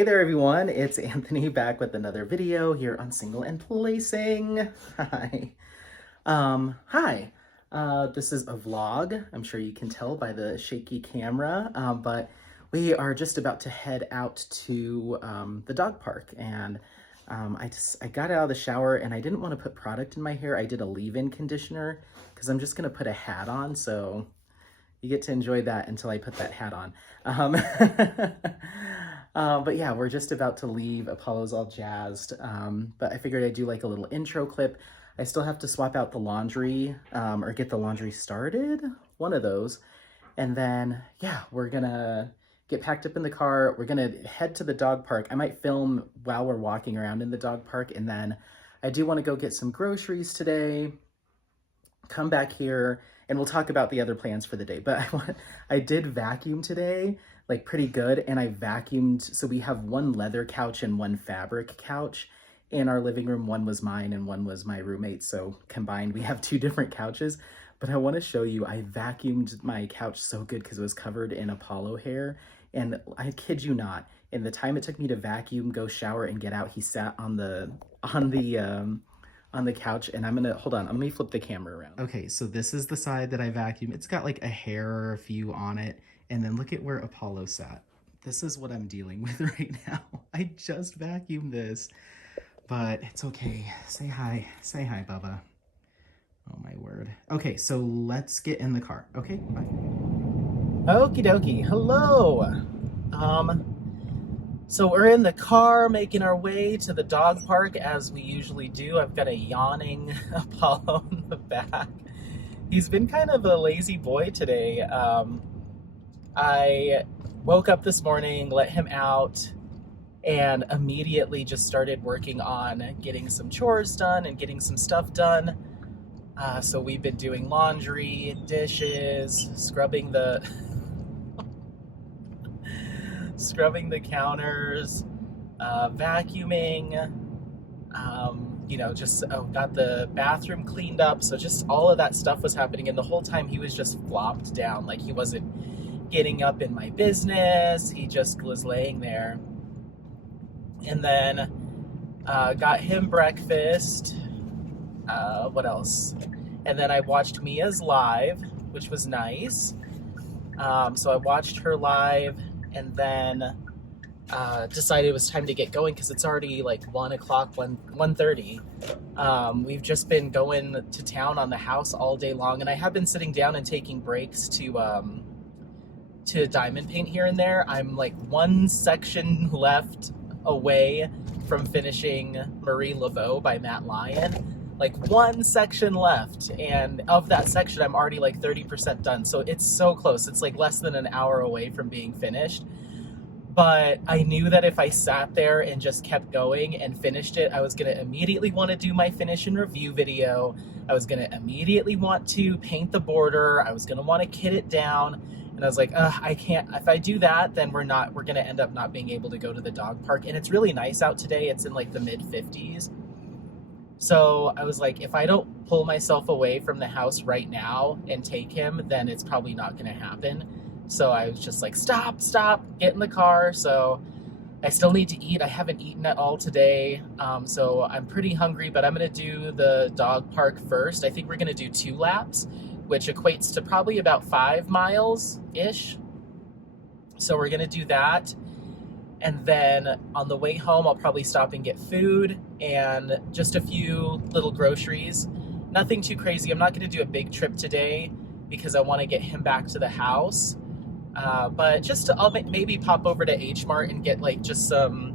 Hey there everyone, it's Anthony back with another video here on Single and Placing. Hi. Hi. This is a vlog. I'm sure you can tell by the shaky camera, but we are just about to head out to the dog park, and I got out of the shower and I didn't want to put product in my hair. I did a leave-in conditioner because I'm just gonna put a hat on, so you get to enjoy that until I put that hat on. But yeah, we're just about to leave. Apollo's all jazzed. But I figured I'd do like a little intro clip. I still have to swap out the laundry or get the laundry started. One of those. And then, yeah, we're gonna get packed up in the car. We're gonna head to the dog park. I might film while we're walking around in the dog park. And then I do want to go get some groceries today. Come back here and we'll talk about the other plans for the day. But I did vacuum today, like pretty good. And I vacuumed, so we have one leather couch and one fabric couch in our living room. One was mine and one was my roommate's. So combined, we have two different couches. But I want to show you, I vacuumed my couch so good because it was covered in Apollo hair. And I kid you not, in the time it took me to vacuum, go shower, and get out, he sat on the couch, and I'm gonna, hold on, let me flip the camera around. Okay, so this is the side that I vacuum. It's got like a hair or a few on it, and then look at where Apollo sat. This is what I'm dealing with right now. I just vacuumed this, but it's okay. Say hi, Bubba. Oh my word. Okay, so let's get in the car. Okay, bye. Okie dokie, hello. So we're in the car making our way to the dog park as we usually do. I've got a yawning Apollo in the back. He's been kind of a lazy boy today. I woke up this morning, let him out, and immediately just started working on getting some chores done and getting some stuff done. So we've been doing laundry, dishes, scrubbing the counters, vacuuming, you know, just got the bathroom cleaned up. So just all of that stuff was happening. And the whole time he was just flopped down. Like he wasn't getting up in my business. He just was laying there. And then got him breakfast. What else? And then I watched Mia's live, which was nice. So I watched her live, and then decided it was time to get going because it's already like 1 o'clock, 1:30. We've just been going to town on the house all day long, and I have been sitting down and taking breaks to diamond paint here and there. I'm like one section left away from finishing Marie Laveau by Matt Lyon. Like one section left, and of that section I'm already like 30% done, so it's so close. It's like less than an hour away from being finished. But I knew that if I sat there and just kept going and finished it, I was going to immediately want to do my finish and review video. I was going to immediately want to paint the border. I was going to want to kit it down, and I was like, I can't. If I do that, then we're going to end up not being able to go to the dog park. And it's really nice out today. It's in like the mid-50s. So I was like, if I don't pull myself away from the house right now and take him, then it's probably not going to happen. So I was just like, stop, get in the car. So I still need to eat. I haven't eaten at all today. So I'm pretty hungry, but I'm going to do the dog park first. I think we're going to do 2 laps, which equates to probably about 5 miles-ish. So we're going to do that. And then on the way home, I'll probably stop and get food and just a few little groceries. Nothing too crazy. I'm not going to do a big trip today because I want to get him back to the house. But I'll maybe pop over to H Mart and get like just some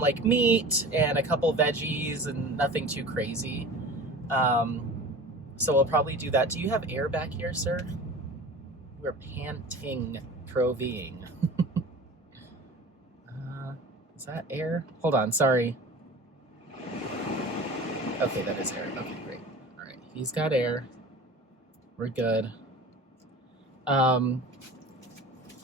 like meat and a couple veggies and nothing too crazy. So we'll probably do that. Do you have air back here, sir? We're panting, Pro-Ving. Is that air? Hold on, sorry. Okay, that is air. Okay, great. All right, he's got air. We're good.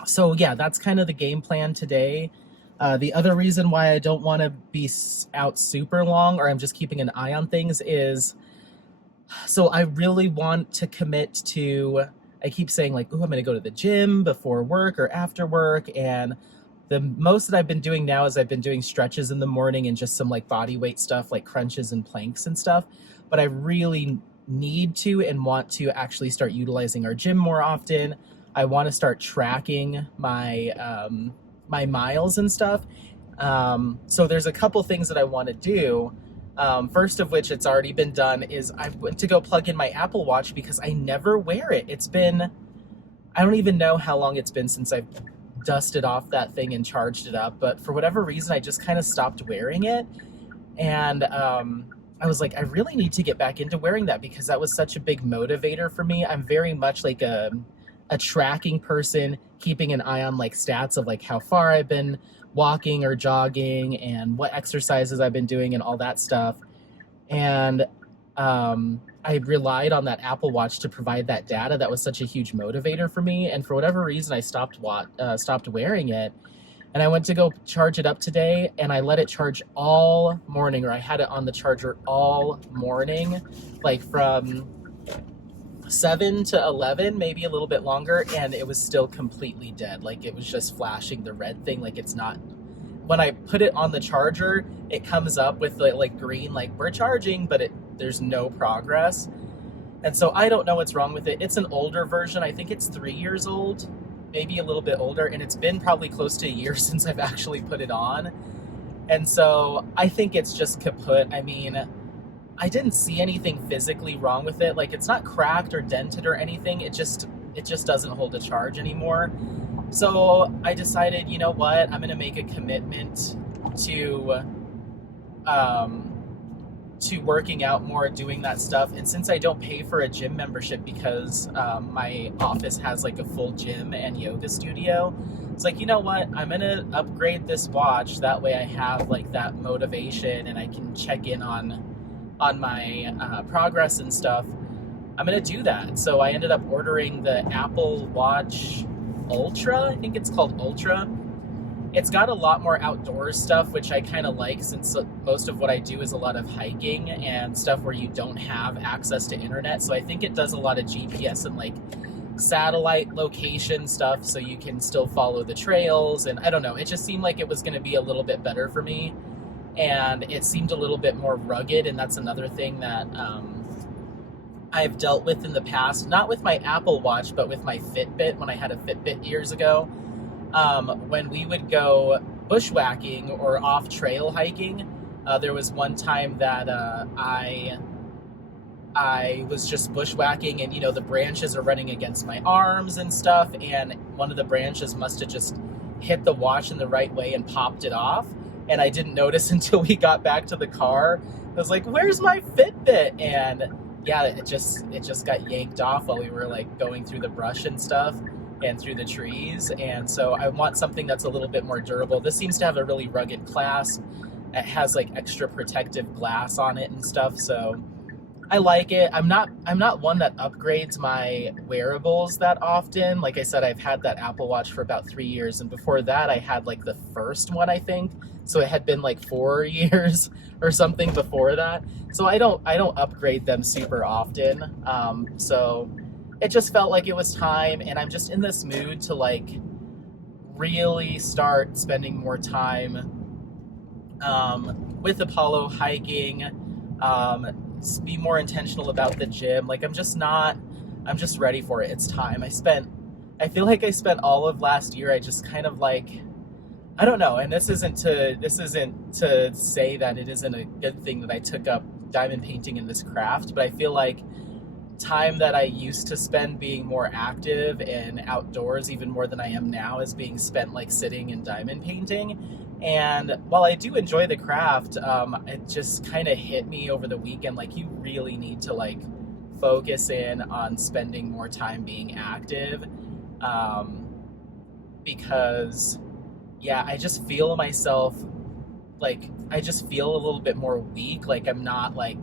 So yeah, that's kind of the game plan today. The other reason why I don't want to be out super long, or I'm just keeping an eye on things, is so I really want to commit to, I keep saying like, oh, I'm going to go to the gym before work or after work, and The most that I've been doing now is I've been doing stretches in the morning and just some like body weight stuff like crunches and planks and stuff. But I really need to and want to actually start utilizing our gym more often. I want to start tracking my miles and stuff. So there's a couple things that I want to do. First of which, it's already been done, is I went to go plug in my Apple Watch because I never wear it. I don't even know how long it's been since I've dusted off that thing and charged it up, but for whatever reason, I just kind of stopped wearing it. And I was like, I really need to get back into wearing that because that was such a big motivator for me. I'm very much like a tracking person, keeping an eye on like stats of like how far I've been walking or jogging and what exercises I've been doing and all that stuff. And I relied on that Apple Watch to provide that data. That was such a huge motivator for me. And for whatever reason, I stopped wearing it. And I went to go charge it up today, and I let it charge all morning, or I had it on the charger all morning, like from 7 to 11, maybe a little bit longer, and it was still completely dead. Like, it was just flashing the red thing. Like, it's not, when I put it on the charger, it comes up with like green, like we're charging, but there's no progress. And so I don't know what's wrong with it. It's an older version. I think it's 3 years old, maybe a little bit older, and it's been probably close to a year since I've actually put it on. And so I think it's just kaput. I mean, I didn't see anything physically wrong with it. Like, it's not cracked or dented or anything. It just doesn't hold a charge anymore. So I decided, you know what? I'm going to make a commitment to working out more, doing that stuff. And since I don't pay for a gym membership because my office has like a full gym and yoga studio, it's like, you know what? I'm going to upgrade this watch. That way I have like that motivation and I can check in on my progress and stuff. I'm going to do that. So I ended up ordering the Apple Watch Ultra. I think it's called Ultra. It's got a lot more outdoors stuff, which I kind of like, since most of what I do is a lot of hiking and stuff where you don't have access to internet. So I think it does a lot of GPS and like satellite location stuff, so you can still follow the trails. And I don't know, it just seemed like it was going to be a little bit better for me. And it seemed a little bit more rugged. And that's another thing that I've dealt with in the past, not with my Apple Watch, but with my Fitbit, when I had a Fitbit years ago. When we would go bushwhacking or off-trail hiking, there was one time that I was just bushwhacking, and, you know, the branches are running against my arms and stuff, and one of the branches must have just hit the watch in the right way and popped it off, and I didn't notice until we got back to the car. I was like, where's my Fitbit? And yeah, it just got yanked off while we were like going through the brush and stuff and through the trees. And so I want something that's a little bit more durable. This seems to have a really rugged clasp. It has like extra protective glass on it and stuff, so I like it. I'm not one that upgrades my wearables that often. Like I said, I've had that Apple Watch for about 3 years, and before that I had like the first one, I think. So it had been like 4 years or something before that. So I don't upgrade them super often. So it just felt like it was time, and I'm just in this mood to like really start spending more time with Apollo, hiking, be more intentional about the gym. Like, I'm just ready for it. It's time. I feel like I spent all of last year, I just kind of like, I don't know. And this isn't to say that it isn't a good thing that I took up diamond painting in this craft, but I feel like time that I used to spend being more active and outdoors, even more than I am now, is being spent like sitting and diamond painting. And while I do enjoy the craft, it just kind of hit me over the weekend, like, you really need to like focus in on spending more time being active, because yeah, I just feel myself, like, I just feel a little bit more weak. Like, I'm not like,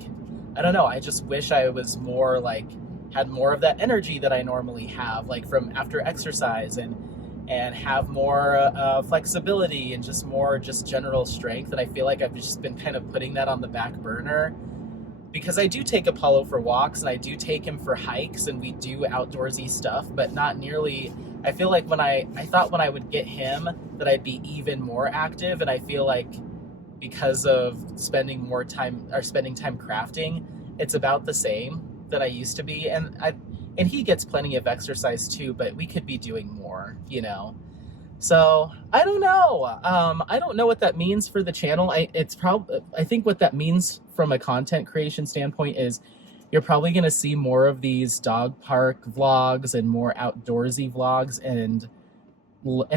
I don't know, I just wish I was more like, had more of that energy that I normally have, like from after exercise, and have more flexibility and just more just general strength. And I feel like I've just been kind of putting that on the back burner. because I do take Apollo for walks and I do take him for hikes and we do outdoorsy stuff, but not nearly. I feel like I thought when I would get him that I'd be even more active, and I feel like because of spending time crafting, it's about the same that I used to be, and he gets plenty of exercise too, but we could be doing more, you know. So I don't know. I don't know what that means for the channel. I think what that means from a content creation standpoint is you're probably going to see more of these dog park vlogs and more outdoorsy vlogs, and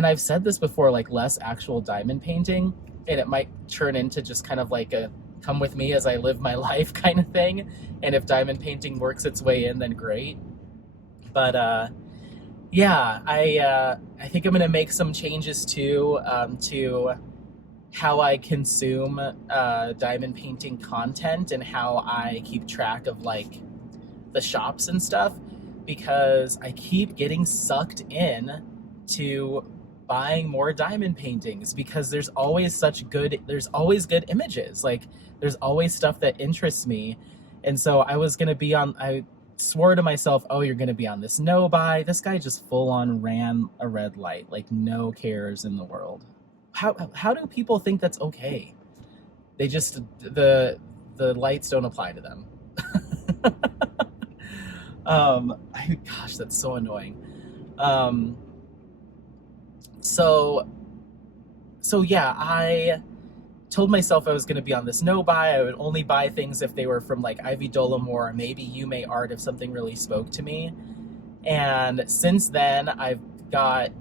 I've said this before, like less actual diamond painting, and it might turn into just kind of like a come with me as I live my life kind of thing. And if diamond painting works its way in, then great. But yeah, I think I'm gonna make some changes too, to how I consume diamond painting content and how I keep track of like the shops and stuff, because I keep getting sucked in to buying more diamond paintings because there's always good images. Like there's always stuff that interests me. And so I swore to myself, oh, you're going to be on this no buy. This guy just full on ran a red light, like no cares in the world. How do people think that's okay? They just, the lights don't apply to them. Gosh, that's so annoying. So yeah, I told myself I was going to be on this no buy. I would only buy things if they were from like Ivy Dolomore or maybe Yume Art if something really spoke to me. And since then, I've got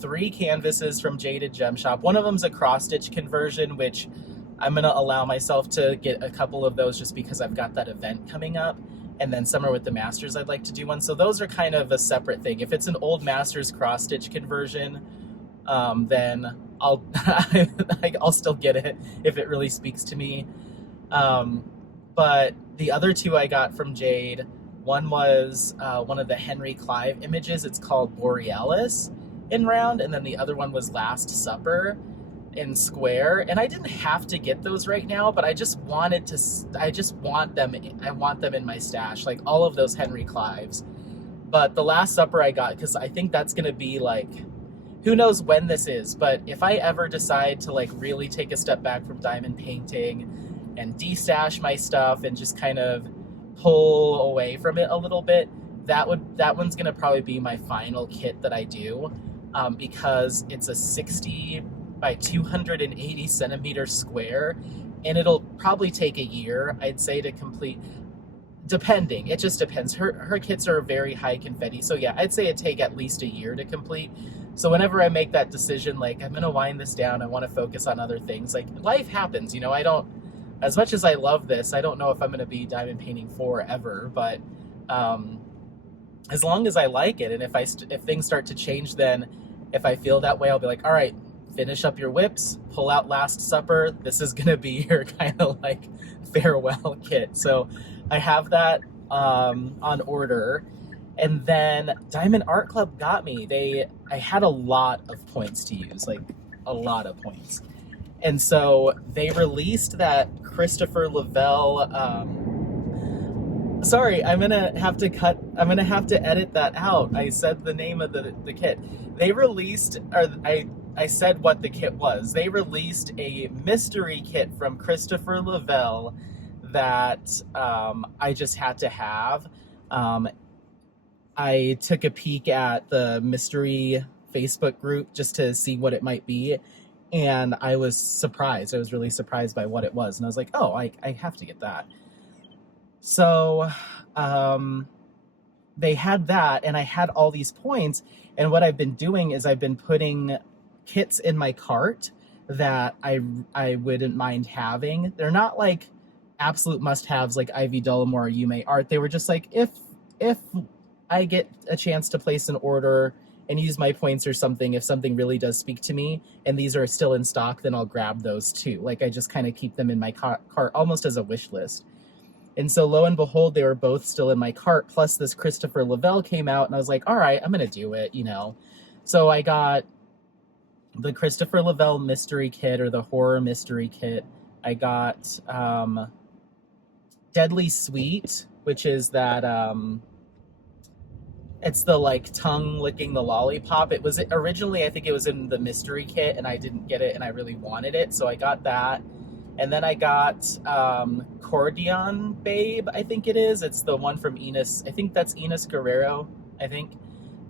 3 canvases from Jaded Gem Shop. One of them's a cross-stitch conversion, which I'm going to allow myself to get a couple of those just because I've got that event coming up. And then Summer with the Masters, I'd like to do one. So those are kind of a separate thing. If it's an old Masters cross-stitch conversion, then I'll still get it if it really speaks to me. But the other 2 I got from Jade, one was one of the Henry Clive images. It's called Borealis in round, and then the other one was Last Supper in square. And I didn't have to get those right now, but I want them in my stash, like all of those Henry Clives. But the Last Supper I got because I think that's gonna be like, who knows when this is, but if I ever decide to like really take a step back from diamond painting and de-stash my stuff and just kind of pull away from it a little bit, that one's gonna probably be my final kit that I do, because it's a 60 by 280 centimeter square, and it'll probably take a year, I'd say, to complete. Depending, it just depends. Her kits are very high confetti, so yeah, I'd say it'd take at least a year to complete. So whenever I make that decision, like I'm gonna wind this down, I want to focus on other things. Like life happens, you know. I don't, as much as I love this, I don't know if I'm gonna be diamond painting forever. But as long as I like it, and if things start to change, then if I feel that way, I'll be like, all right, finish up your whips, pull out Last Supper. This is gonna be your kind of like farewell kit. So I have that on order. And then Diamond Art Club got me. I had a lot of points to use, like a lot of points. And so they released that Christopher Lavelle, sorry, I'm gonna have to edit that out. I said the name of the kit. They released, or I said what the kit was. They released a mystery kit from Christopher Lavelle that I just had to have. I took a peek at the mystery Facebook group just to see what it might be, and I was surprised. I was really surprised by what it was, and I was like, oh, I have to get that. So they had that, and I had all these points, and what I've been doing is I've been putting kits in my cart that I wouldn't mind having. They're not like absolute must-haves like Ivy Dolomore or Yume Art. They were just like, if I get a chance to place an order and use my points or something, if something really does speak to me and these are still in stock, then I'll grab those too. Like I just kind of keep them in my cart almost as a wish list. And so lo and behold, they were both still in my cart, plus this Christopher Lavelle came out, and I was like, all right, I'm going to do it, you know. So I got the Christopher Lavelle mystery kit, or the horror mystery kit. I got Deadly Sweet, which is that it's the like tongue licking the lollipop. It was originally, I think it was in the mystery kit, and I didn't get it, and I really wanted it, so I got that. And then I got Cordion Babe, I think it is. It's the one from Enos. I think that's Enos Guerrero, I think.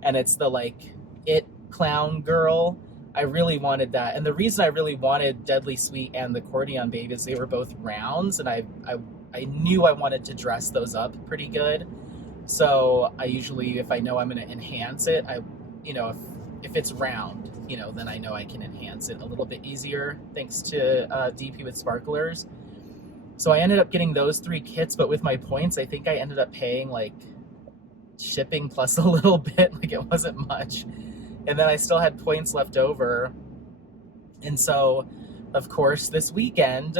And it's the like it clown girl. I really wanted that. And the reason I really wanted Deadly Sweet and the Cordion Babe is they were both rounds, and I knew I wanted to dress those up pretty good. So I usually, if I know I'm going to enhance it, if it's round, then I know I can enhance it a little bit easier thanks to DP with sparklers. So I ended up getting those 3 kits, but with my points, I think I ended up paying like shipping plus a little bit, like it wasn't much. And then I still had points left over. And so, of course, this weekend,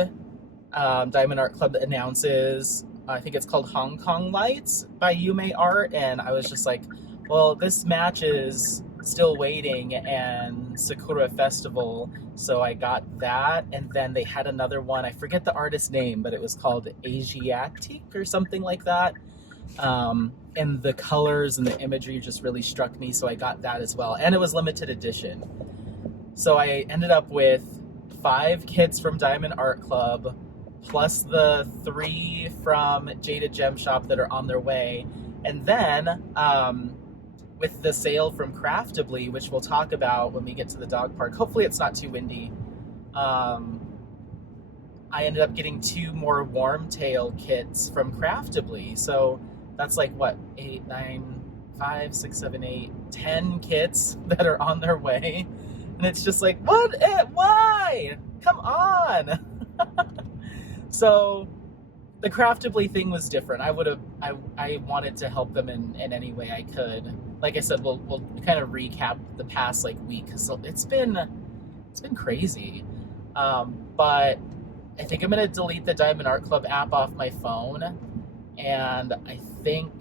Diamond Art Club announces, I think it's called Hong Kong Lights by Yume Art, and I was just like, well, this match is still waiting, and Sakura Festival, so I got that. And then they had another one, I forget the artist's name, but it was called Asiatique or something like that. And the colors and the imagery just really struck me, so I got that as well, and it was limited edition. So I ended up with 5 kits from Diamond Art Club, plus the 3 from Jaded Gem Shop that are on their way. And then with the sale from Craftably, which we'll talk about when we get to the dog park, hopefully it's not too windy, I ended up getting 2 more Warmtail kits from Craftably. So that's like what, 8, 9, 5, 6, 7, 8, 10 kits that are on their way. And it's just like, what? Why? Come on. So the Craftably thing was different. I wanted to help them in any way I could. Like I said, we'll kind of recap the past like week, because it's been crazy. But I think I'm gonna delete the Diamond Art Club app off my phone, and I think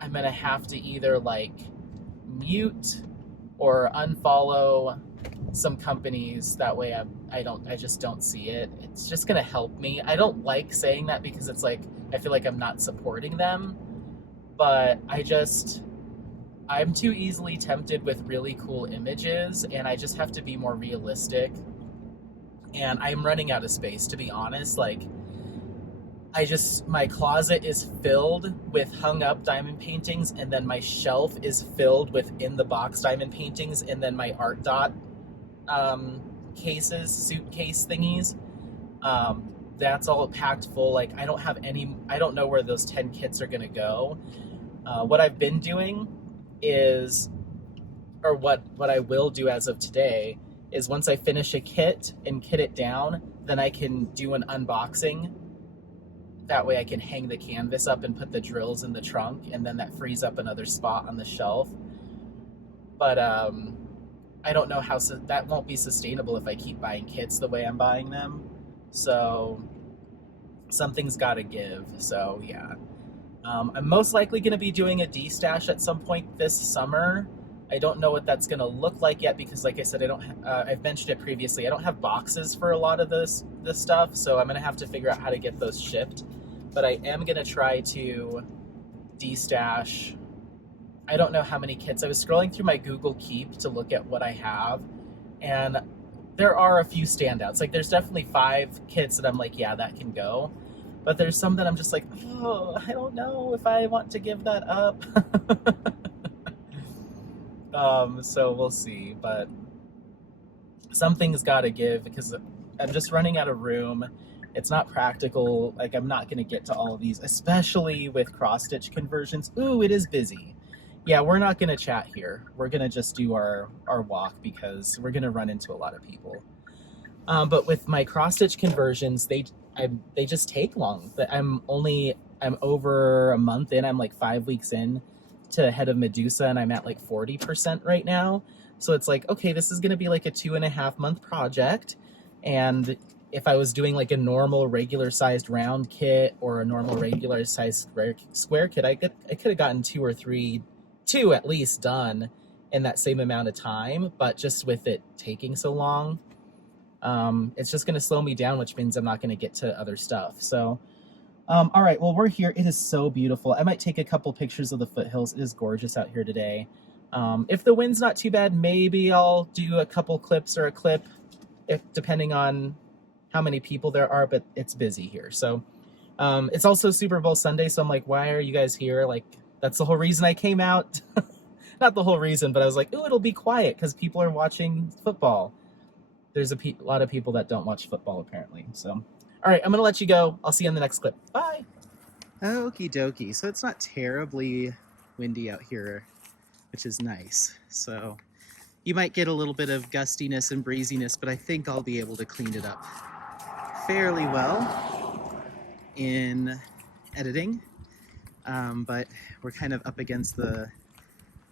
I'm gonna have to either like mute or unfollow some companies. That way I just don't see it. It's just gonna help me. I don't like saying that because it's like I feel like I'm not supporting them, but I'm too easily tempted with really cool images, and I just have to be more realistic. And I'm running out of space, to be honest. Like, my closet is filled with hung up diamond paintings, and then my shelf is filled with in the box diamond paintings, and then my art dot suitcase thingies. That's all packed full. Like, I don't know where those 10 kits are gonna go. What I've been doing is, or what I will do as of today, is once I finish a kit and kit it down, then I can do an unboxing. That way I can hang the canvas up and put the drills in the trunk, and then that frees up another spot on the shelf. But I don't know how that won't be sustainable if I keep buying kits the way I'm buying them. So something's got to give. So yeah, I'm most likely going to be doing a D-stash at some point this summer. I don't know what that's going to look like yet, because like I said, I've mentioned it previously, I don't have boxes for a lot of this stuff, so I'm going to have to figure out how to get those shipped. But I am going to try to de-stash, I don't know how many kits. I was scrolling through my Google Keep to look at what I have, and there are a few standouts. Like, there's definitely 5 kits that I'm like, yeah, that can go. But there's some that I'm just like, oh, I don't know if I want to give that up. So we'll see, but something's got to give, because I'm just running out of room. It's not practical. Like, I'm not going to get to all of these, especially with cross-stitch conversions. Ooh, it is busy. Yeah, we're not going to chat here. We're going to just do our walk, because we're going to run into a lot of people. But with my cross-stitch conversions, they just take long. I'm over a month in. I'm like 5 weeks in to Head of Medusa, and I'm at like 40% right now. So it's like, okay, this is going to be like a 2.5 month project. And if I was doing like a normal regular sized round kit or a normal regular sized square kit, I could have gotten 2 or 3, 2 at least, done in that same amount of time. But just with it taking so long, it's just going to slow me down, which means I'm not going to get to other stuff. So All right, well, we're here. It is so beautiful. I might take a couple pictures of the foothills. It is gorgeous out here today. If the wind's not too bad, maybe I'll do a couple clips or a clip, if depending on how many people there are, but it's busy here. So it's also Super Bowl Sunday, so I'm like, why are you guys here? Like, that's the whole reason I came out. Not the whole reason, but I was like, ooh, it'll be quiet because people are watching football. There's a lot of people that don't watch football, apparently. So, all right, I'm going to let you go. I'll see you in the next clip. Bye. Okie dokie. So it's not terribly windy out here, which is nice. So you might get a little bit of gustiness and breeziness, but I think I'll be able to clean it up fairly well in editing. But we're kind of up against the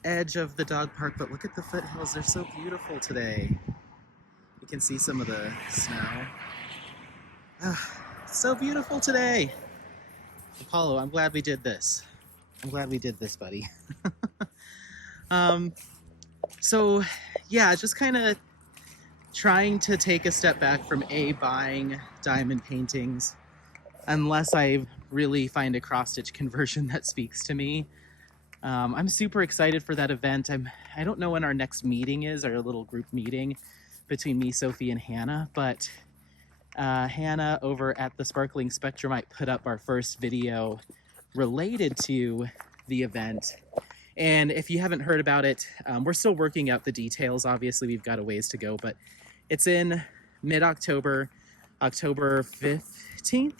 edge of the dog park, but look at the foothills. They're so beautiful today. You can see some of the snow. It's so beautiful today. Apollo, I'm glad we did this. I'm glad we did this, buddy. So yeah, just kind of trying to take a step back from buying diamond paintings, unless I really find a cross-stitch conversion that speaks to me. I'm super excited for that event. I don't know when our next meeting is, our little group meeting between me, Sophie, and Hannah, but Hannah over at the Sparkling Spectrumite put up our first video related to the event. And if you haven't heard about it, we're still working out the details. Obviously, we've got a ways to go, but it's in mid-October, October 15th,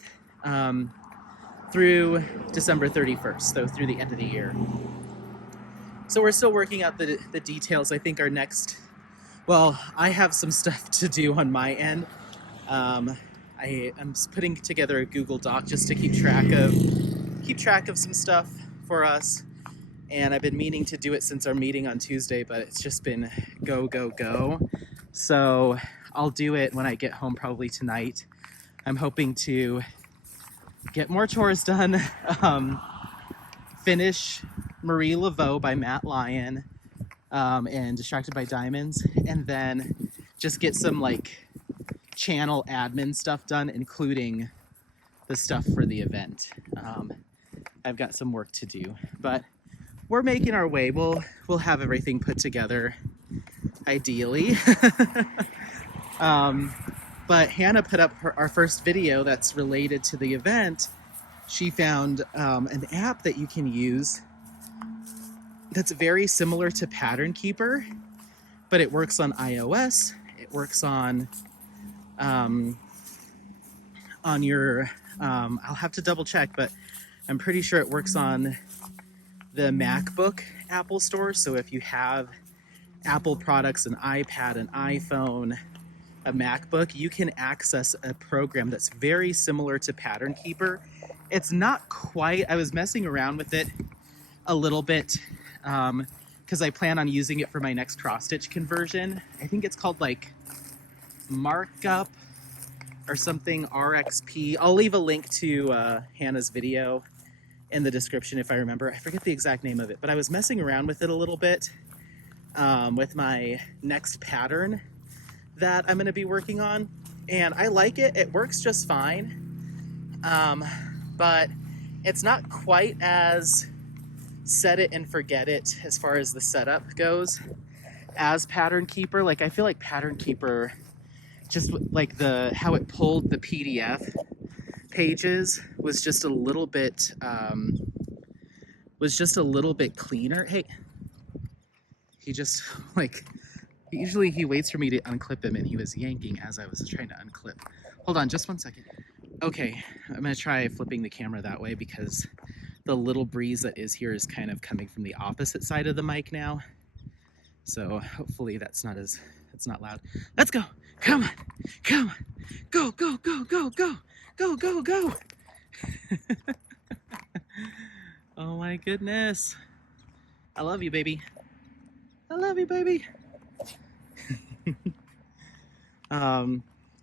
through December 31st, so through the end of the year. So we're still working out the details. I think our next, well, I have some stuff to do on my end. I am putting together a Google Doc just to keep track of some stuff for us. And I've been meaning to do it since our meeting on Tuesday, but it's just been go, go, go. So I'll do it when I get home, probably tonight. I'm hoping to get more chores done, finish Marie Laveau by Matt Lyon, and Distracted by Diamonds, and then just get some like channel admin stuff done, including the stuff for the event. I've got some work to do, but we're making our way. We'll have everything put together, ideally. But Hannah put up our first video that's related to the event. She found an app that you can use that's very similar to Pattern Keeper, but it works on iOS. It works on your, I'll have to double check, but I'm pretty sure it works on the MacBook Apple Store. So if you have Apple products, an iPad, an iPhone, a MacBook, you can access a program that's very similar to Pattern Keeper. It's not quite, I was messing around with it a little bit because I plan on using it for my next cross-stitch conversion. I think it's called like Markup or something, RXP. I'll leave a link to Hannah's video in the description if I remember. I forget the exact name of it, but I was messing around with it a little bit with my next pattern that I'm going to be working on, and I like it. It works just fine, but it's not quite as set it and forget it as far as the setup goes as Pattern Keeper. Like, I feel like Pattern Keeper, just like how it pulled the PDF pages was just a little bit cleaner. Hey, he just like, usually he waits for me to unclip him, and he was yanking as I was trying to unclip. Hold on just one second. Okay, I'm gonna try flipping the camera that way because the little breeze that is here is kind of coming from the opposite side of the mic now. So hopefully it's not loud. Let's go. Come on. Come on. Go, go, go, go, go. Go, go, go. Oh my goodness. I love you, baby. I love you, baby.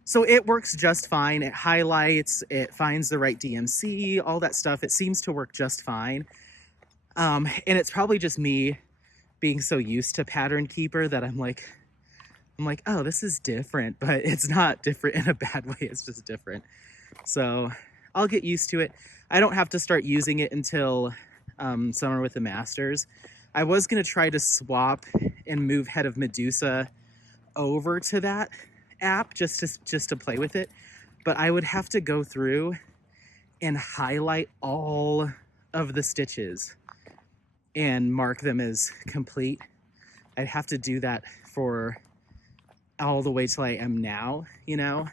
So it works just fine. It highlights, it finds the right DMC, all that stuff. It seems to work just fine. And it's probably just me being so used to Pattern Keeper that I'm like, oh, this is different, but it's not different in a bad way. It's just different. So I'll get used to it. I don't have to start using it until summer with the masters. I was gonna try to swap and move Head of Medusa over to that app just to play with it, but I would have to go through and highlight all of the stitches and mark them as complete. I'd have to do that for all the way till I am now, you know,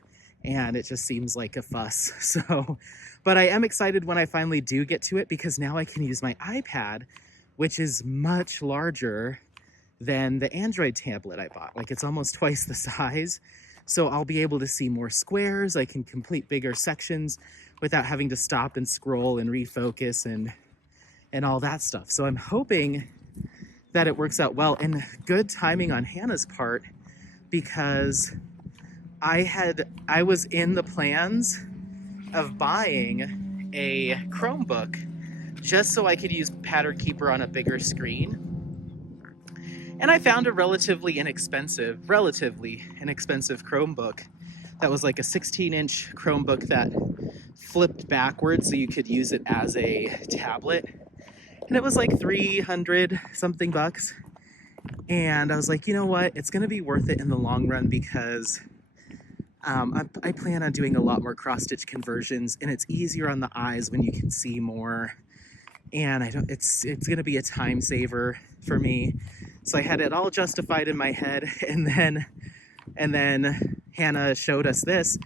and it just seems like a fuss. So, but I am excited when I finally do get to it, because now I can use my iPad, which is much larger than the Android tablet I bought. Like, it's almost twice the size. So I'll be able to see more squares. I can complete bigger sections without having to stop and scroll and refocus and all that stuff. So I'm hoping that it works out well, and good timing on Hannah's part, because I was in the plans of buying a Chromebook just so I could use Pattern Keeper on a bigger screen. And I found a relatively inexpensive Chromebook that was like a 16-inch Chromebook that flipped backwards so you could use it as a tablet. And it was like 300 something bucks. And I was like, you know what? It's going to be worth it in the long run, because I plan on doing a lot more cross-stitch conversions, and it's easier on the eyes when you can see more. And it's going to be a time saver for me. So I had it all justified in my head, and then Hannah showed us this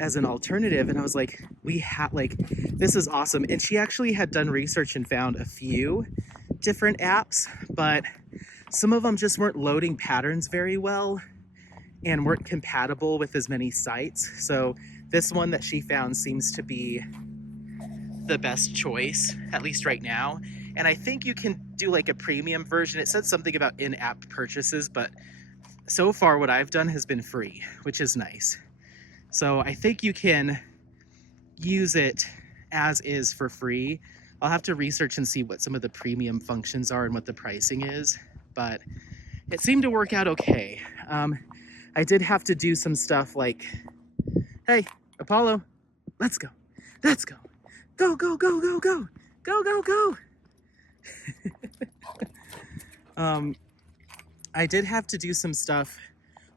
as an alternative, and I was like, this is awesome. And she actually had done research and found a few different apps, but some of them just weren't loading patterns very well and weren't compatible with as many sites. So this one that she found seems to be the best choice, at least right now. And I think you can do like a premium version. It said something about in-app purchases, but so far what I've done has been free, which is nice. So I think you can use it as is for free. I'll have to research and see what some of the premium functions are and what the pricing is, but it seemed to work out okay. I did have to do some stuff like, hey, Apollo, let's go. Let's go. Go, go, go, go, go. Go, go, go. I did have to do some stuff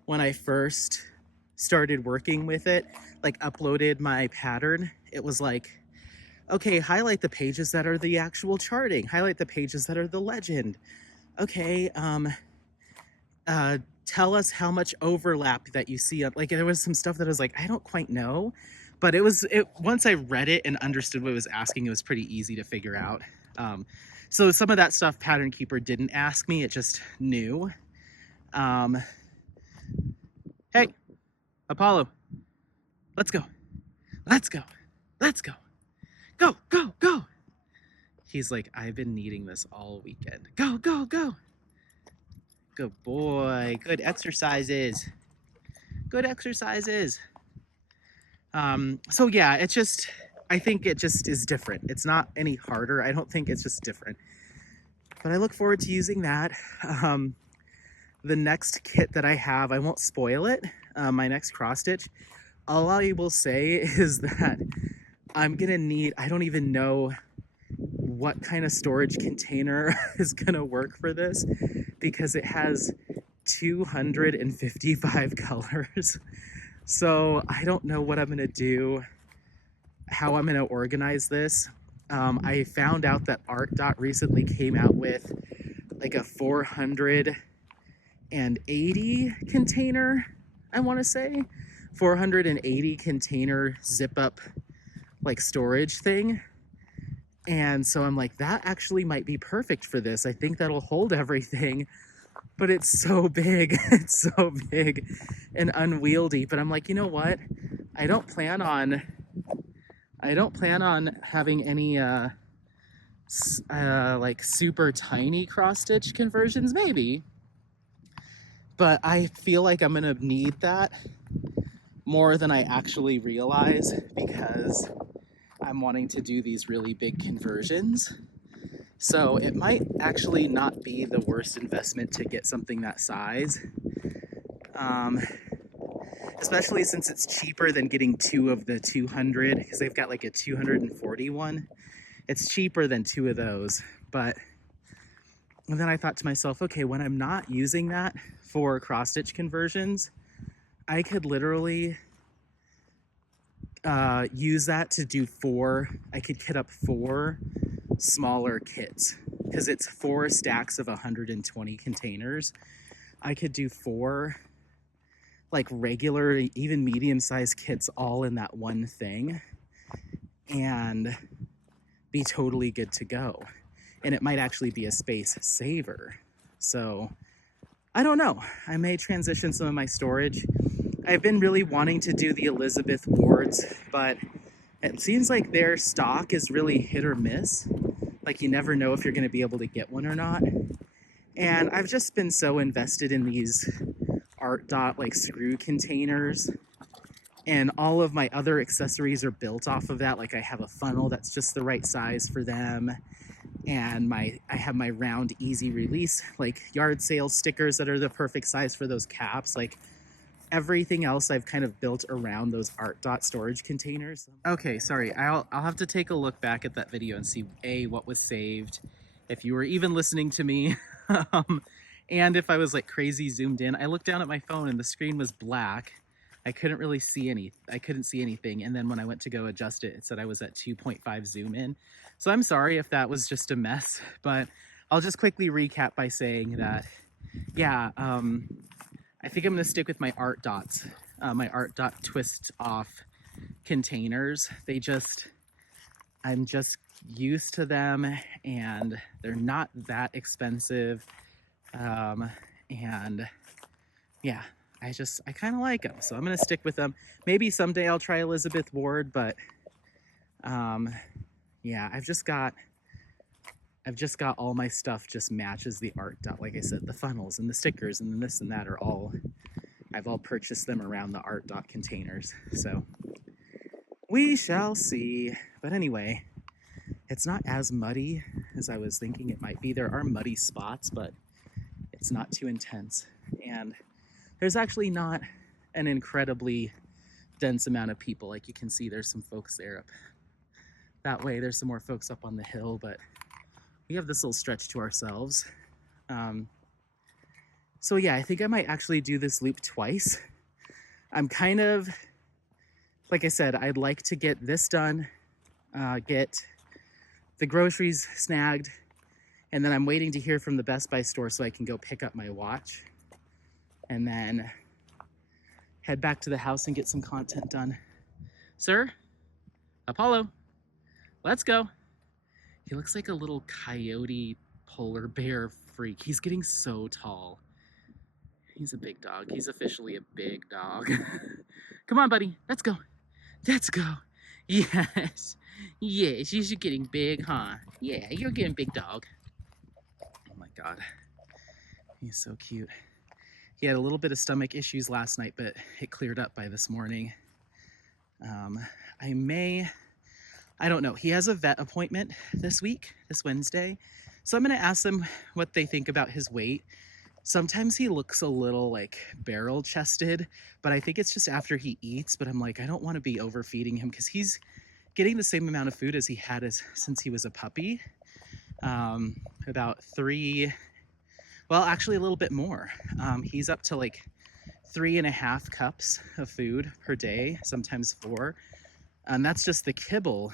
when I first started working with it, like uploaded my pattern. It was like, okay, highlight the pages that are the actual charting, highlight the pages that are the legend. Okay, tell us how much overlap that you see. Like, there was some stuff that I was like, I don't quite know, but once I read it and understood what it was asking, it was pretty easy to figure out. So some of that stuff Pattern Keeper didn't ask me, it just knew. Hey, Apollo, let's go. Let's go. Let's go. Go, go, go. He's like, I've been needing this all weekend. Go, go, go. Good boy. Good exercises. Good exercises. So yeah, I think it just is different. It's not any harder. I don't think, it's just different. But I look forward to using that. The next kit that I have, I won't spoil it. My next cross stitch. All I will say is that I'm gonna need, I don't even know what kind of storage container is gonna work for this, because it has 255 colors. So I don't know what I'm gonna do, how I'm gonna organize this. I found out that Art Dot recently came out with like a 480 container, I wanna say. 480 container zip up like storage thing. And so I'm like, that actually might be perfect for this. I think that'll hold everything, but it's so big. It's so big and unwieldy. But I'm like, you know what? I don't plan on having any like super tiny cross stitch conversions, maybe. But I feel like I'm gonna need that more than I actually realize, because I'm wanting to do these really big conversions. So it might actually not be the worst investment to get something that size. especially since it's cheaper than getting 2 of the 200, because they've got like a 241. It's cheaper than 2 of those. But and then I thought to myself, okay, when I'm not using that for cross stitch conversions, I could literally use that to do 4. I could kit up 4 smaller kits, because it's 4 stacks of 120 containers. I could do 4 like regular, even medium-sized kits all in that one thing and be totally good to go. And it might actually be a space saver. So I don't know. I may transition some of my storage. I've been really wanting to do the Elizabeth Wards, but it seems like their stock is really hit or miss. Like you never know if you're going to be able to get one or not. And I've just been so invested in these Art Dot like screw containers, and all of my other accessories are built off of that. Like I have a funnel that's just the right size for them, and I have my round easy release like yard sale stickers that are the perfect size for those caps. Like everything else I've kind of built around those Art Dot storage containers. Okay, sorry, I'll have to take a look back at that video and see what was saved, if you were even listening to me. And if I was like crazy zoomed in. I looked down at my phone and the screen was black. I couldn't really see I couldn't see anything. And then when I went to go adjust it, it said I was at 2.5 zoom in. So I'm sorry if that was just a mess, but I'll just quickly recap by saying that, yeah, I think I'm gonna stick with my Art Dots, my Art Dot twist off containers. I'm just used to them, and they're not that expensive. And yeah, I kind of like them, so I'm gonna stick with them. Maybe someday I'll try Elizabeth Ward, but yeah, I've just got all my stuff just matches the Art Dot. Like I said, the funnels and the stickers and this and that are all, I've all purchased them around the Art Dot containers. So we shall see. But anyway, it's not as muddy as I was thinking it might be. There are muddy spots, but it's not too intense. And there's actually not an incredibly dense amount of people. Like you can see, there's some folks there up that way. There's some more folks up on the hill, but we have this little stretch to ourselves. So yeah, I think I might actually do this loop twice. I'm kind of, like I said, I'd like to get this done, get the groceries snagged, and then I'm waiting to hear from the Best Buy store so I can go pick up my watch, and then head back to the house and get some content done. Sir? Apollo? Let's go. He looks like a little coyote polar bear freak. He's getting so tall. He's a big dog. He's officially a big dog. Come on, buddy. Let's go. Let's go. Yes. Yes, you're getting big, huh? Yeah, you're getting big, dog. Oh my God. He's so cute. He had a little bit of stomach issues last night, but it cleared up by this morning. I don't know. He has a vet appointment this Wednesday. So I'm going to ask them what they think about his weight. Sometimes he looks a little like barrel chested, but I think it's just after he eats. But I'm like, I don't want to be overfeeding him because he's getting the same amount of food as he had since he was a puppy. About 3, well, actually a little bit more. He's up to like 3.5 cups of food per day, sometimes 4. And that's just the kibble.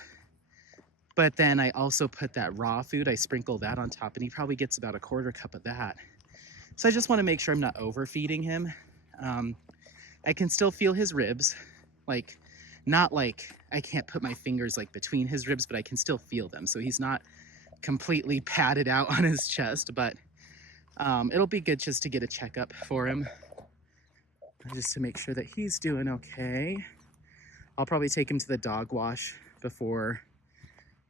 But then I also put that raw food, I sprinkle that on top, and he probably gets about 1/4 cup of that. So I just want to make sure I'm not overfeeding him. I can still feel his ribs, like not like I can't put my fingers like between his ribs, but I can still feel them. So he's not completely padded out on his chest, but it'll be good just to get a checkup for him, just to make sure that he's doing okay. I'll probably take him to the dog wash before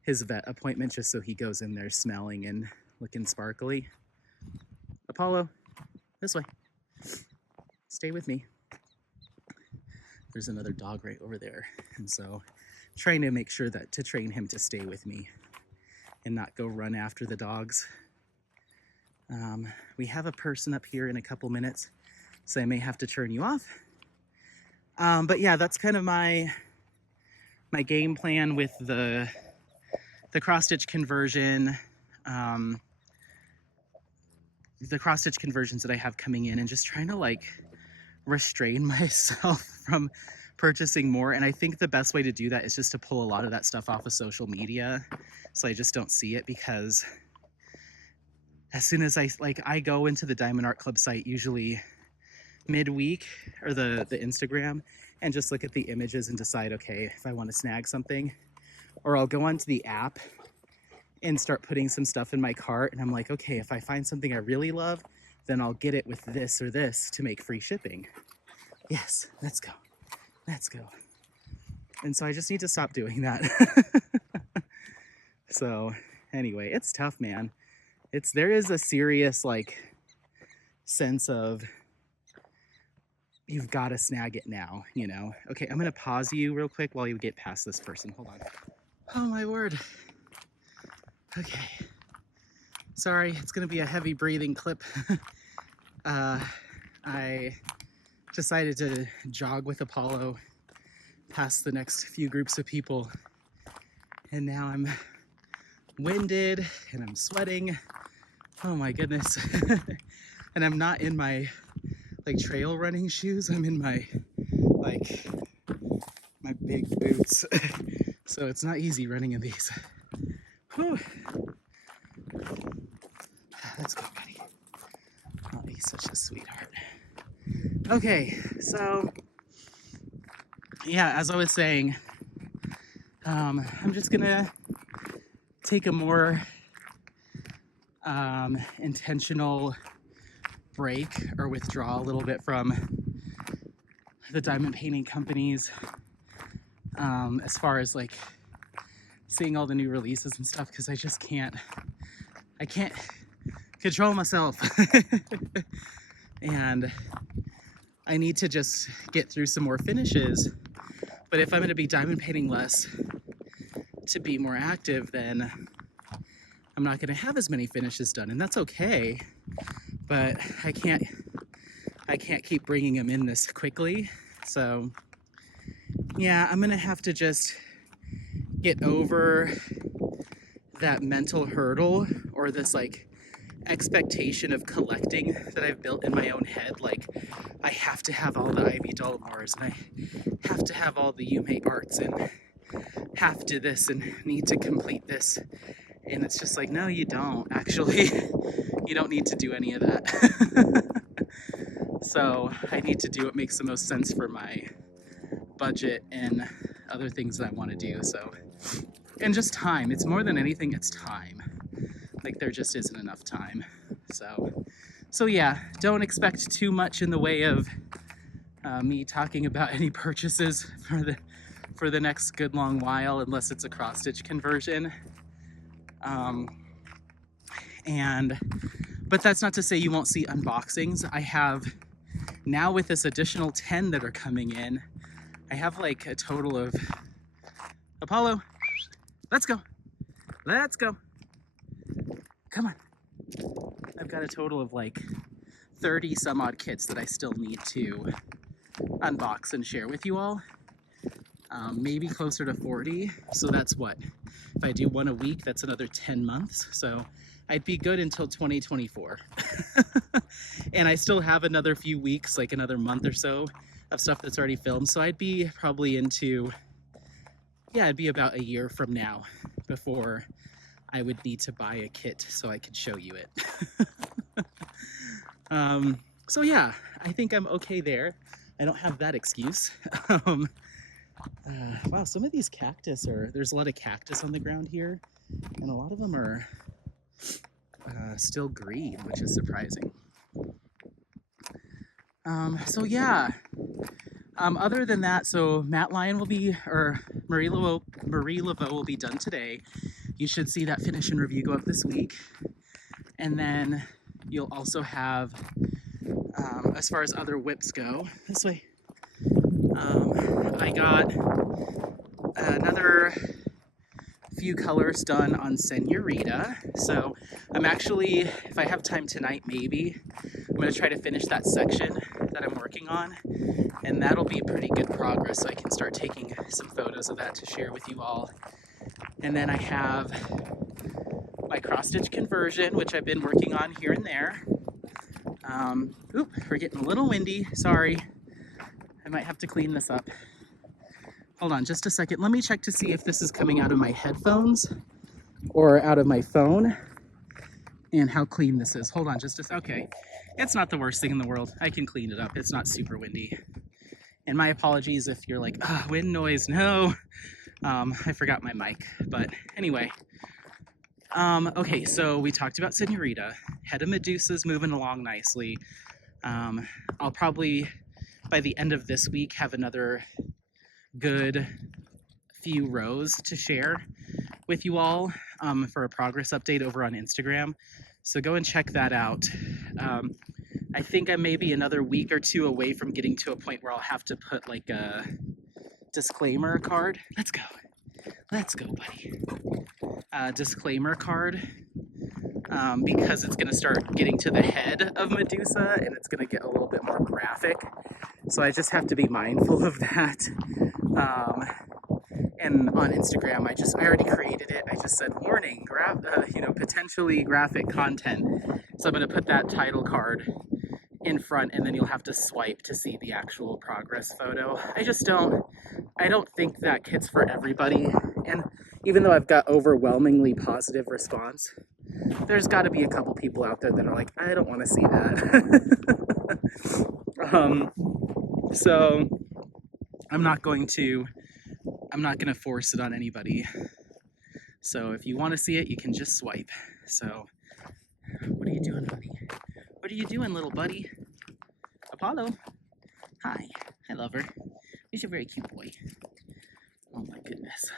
his vet appointment, just so he goes in there smelling and looking sparkly. Apollo, this way. Stay with me. There's another dog right over there. And so trying to make sure that to train him to stay with me and not go run after the dogs. We have a person up here in a couple minutes, so I may have to turn you off. But yeah, that's kind of my game plan with the cross-stitch conversion, the cross-stitch conversions that I have coming in, and just trying to like restrain myself from purchasing more. And I think the best way to do that is just to pull a lot of that stuff off of social media, so I just don't see it, because as soon as I go into the Diamond Art Club site usually midweek, or the Instagram, and just look at the images and decide, okay, if I want to snag something, or I'll go onto the app and start putting some stuff in my cart, and I'm like, okay, if I find something I really love, then I'll get it with this or this to make free shipping. Yes, let's go. Let's go. And so I just need to stop doing that. So anyway, it's tough, man. There is a serious like sense of you've got to snag it now, you know? Okay, I'm gonna pause you real quick while you get past this person. Hold on. Oh my word. Okay. Sorry, it's gonna be a heavy breathing clip. I decided to jog with Apollo past the next few groups of people, and now I'm winded and I'm sweating. Oh my goodness. And I'm not in my like trail running shoes. I'm in my my big boots. So it's not easy running in these. Whew. Let's go, buddy. Oh, he's such a sweetheart. Okay, so yeah, as I was saying, I'm just gonna take a more intentional break or withdraw a little bit from the diamond painting companies, as far as like seeing all the new releases and stuff, because I can't control myself. And I need to just get through some more finishes. But if I'm going to be diamond painting less to be more active, then I'm not going to have as many finishes done, and that's okay. But I can't keep bringing them in this quickly. So yeah, I'm going to have to just get over that mental hurdle, or this like expectation of collecting that I've built in my own head. Like, I have to have all the Ivy Dollamars, and I have to have all the Yume arts, and have to this, and need to complete this. And it's just like, no, you don't actually. You don't need to do any of that. So I need to do what makes the most sense for my budget and other things that I want to do. So, and just time. It's more than anything, it's time. Like, there just isn't enough time. So yeah, don't expect too much in the way of me talking about any purchases for the next good long while, unless it's a cross-stitch conversion. But that's not to say you won't see unboxings. I have now, with this additional 10 that are coming in, I have like a total of, Apollo, let's go. Let's go. Come on. I've got a total of like 30 some odd kits that I still need to unbox and share with you all. Maybe closer to 40. So that's what? If I do one a week, that's another 10 months. So I'd be good until 2024. And I still have another few weeks, like another month or so of stuff that's already filmed. So I'd be probably into, yeah, it'd be about a year from now before I would need to buy a kit so I could show you it. So yeah, I think I'm okay there. I don't have that excuse. Wow, some of these cactus there's a lot of cactus on the ground here, and a lot of them are still green, which is surprising. So yeah, other than that, so Matt Lyon will be, or Marie Laveau will be done today. You should see that finish and review go up this week. And then you'll also have, as far as other whips go, this way, I got another few colors done on Senorita. So I'm actually, if I have time tonight, maybe I'm going to try to finish that section that I'm working working on, and that'll be pretty good progress, so I can start taking some photos of that to share with you all. And then I have my cross-stitch conversion, which I've been working on here and there. Oop, we're getting a little windy, sorry. I might have to clean this up. Hold on just a second. Let me check to see if this is coming out of my headphones or out of my phone and how clean this is. Hold on just a second. Okay, it's not the worst thing in the world. I can clean it up. It's not super windy. And my apologies if you're like, oh, wind noise, no. I forgot my mic, but anyway. Okay, so we talked about Senorita. Head of Medusa's moving along nicely. I'll probably, by the end of this week, have another good few rows to share with you all for a progress update over on Instagram. So go and check that out. I think I may be another week or two away from getting to a point where I'll have to put like a disclaimer card. Let's go, buddy. Disclaimer card, because it's gonna start getting to the head of Medusa and it's gonna get a little bit more graphic. So I just have to be mindful of that. And on Instagram, I already created it. I just said, warning, potentially graphic content. So I'm gonna put that title card in front, and then you'll have to swipe to see the actual progress photo. I don't think that kit's for everybody. And even though I've got overwhelmingly positive response, there's got to be a couple people out there that are like, I don't want to see that. So I'm not going to force it on anybody. So if you want to see it, you can just swipe. So what are you doing, buddy? What are you doing, little buddy? Apollo. Hi. I love her. He's a very cute boy. Oh my goodness.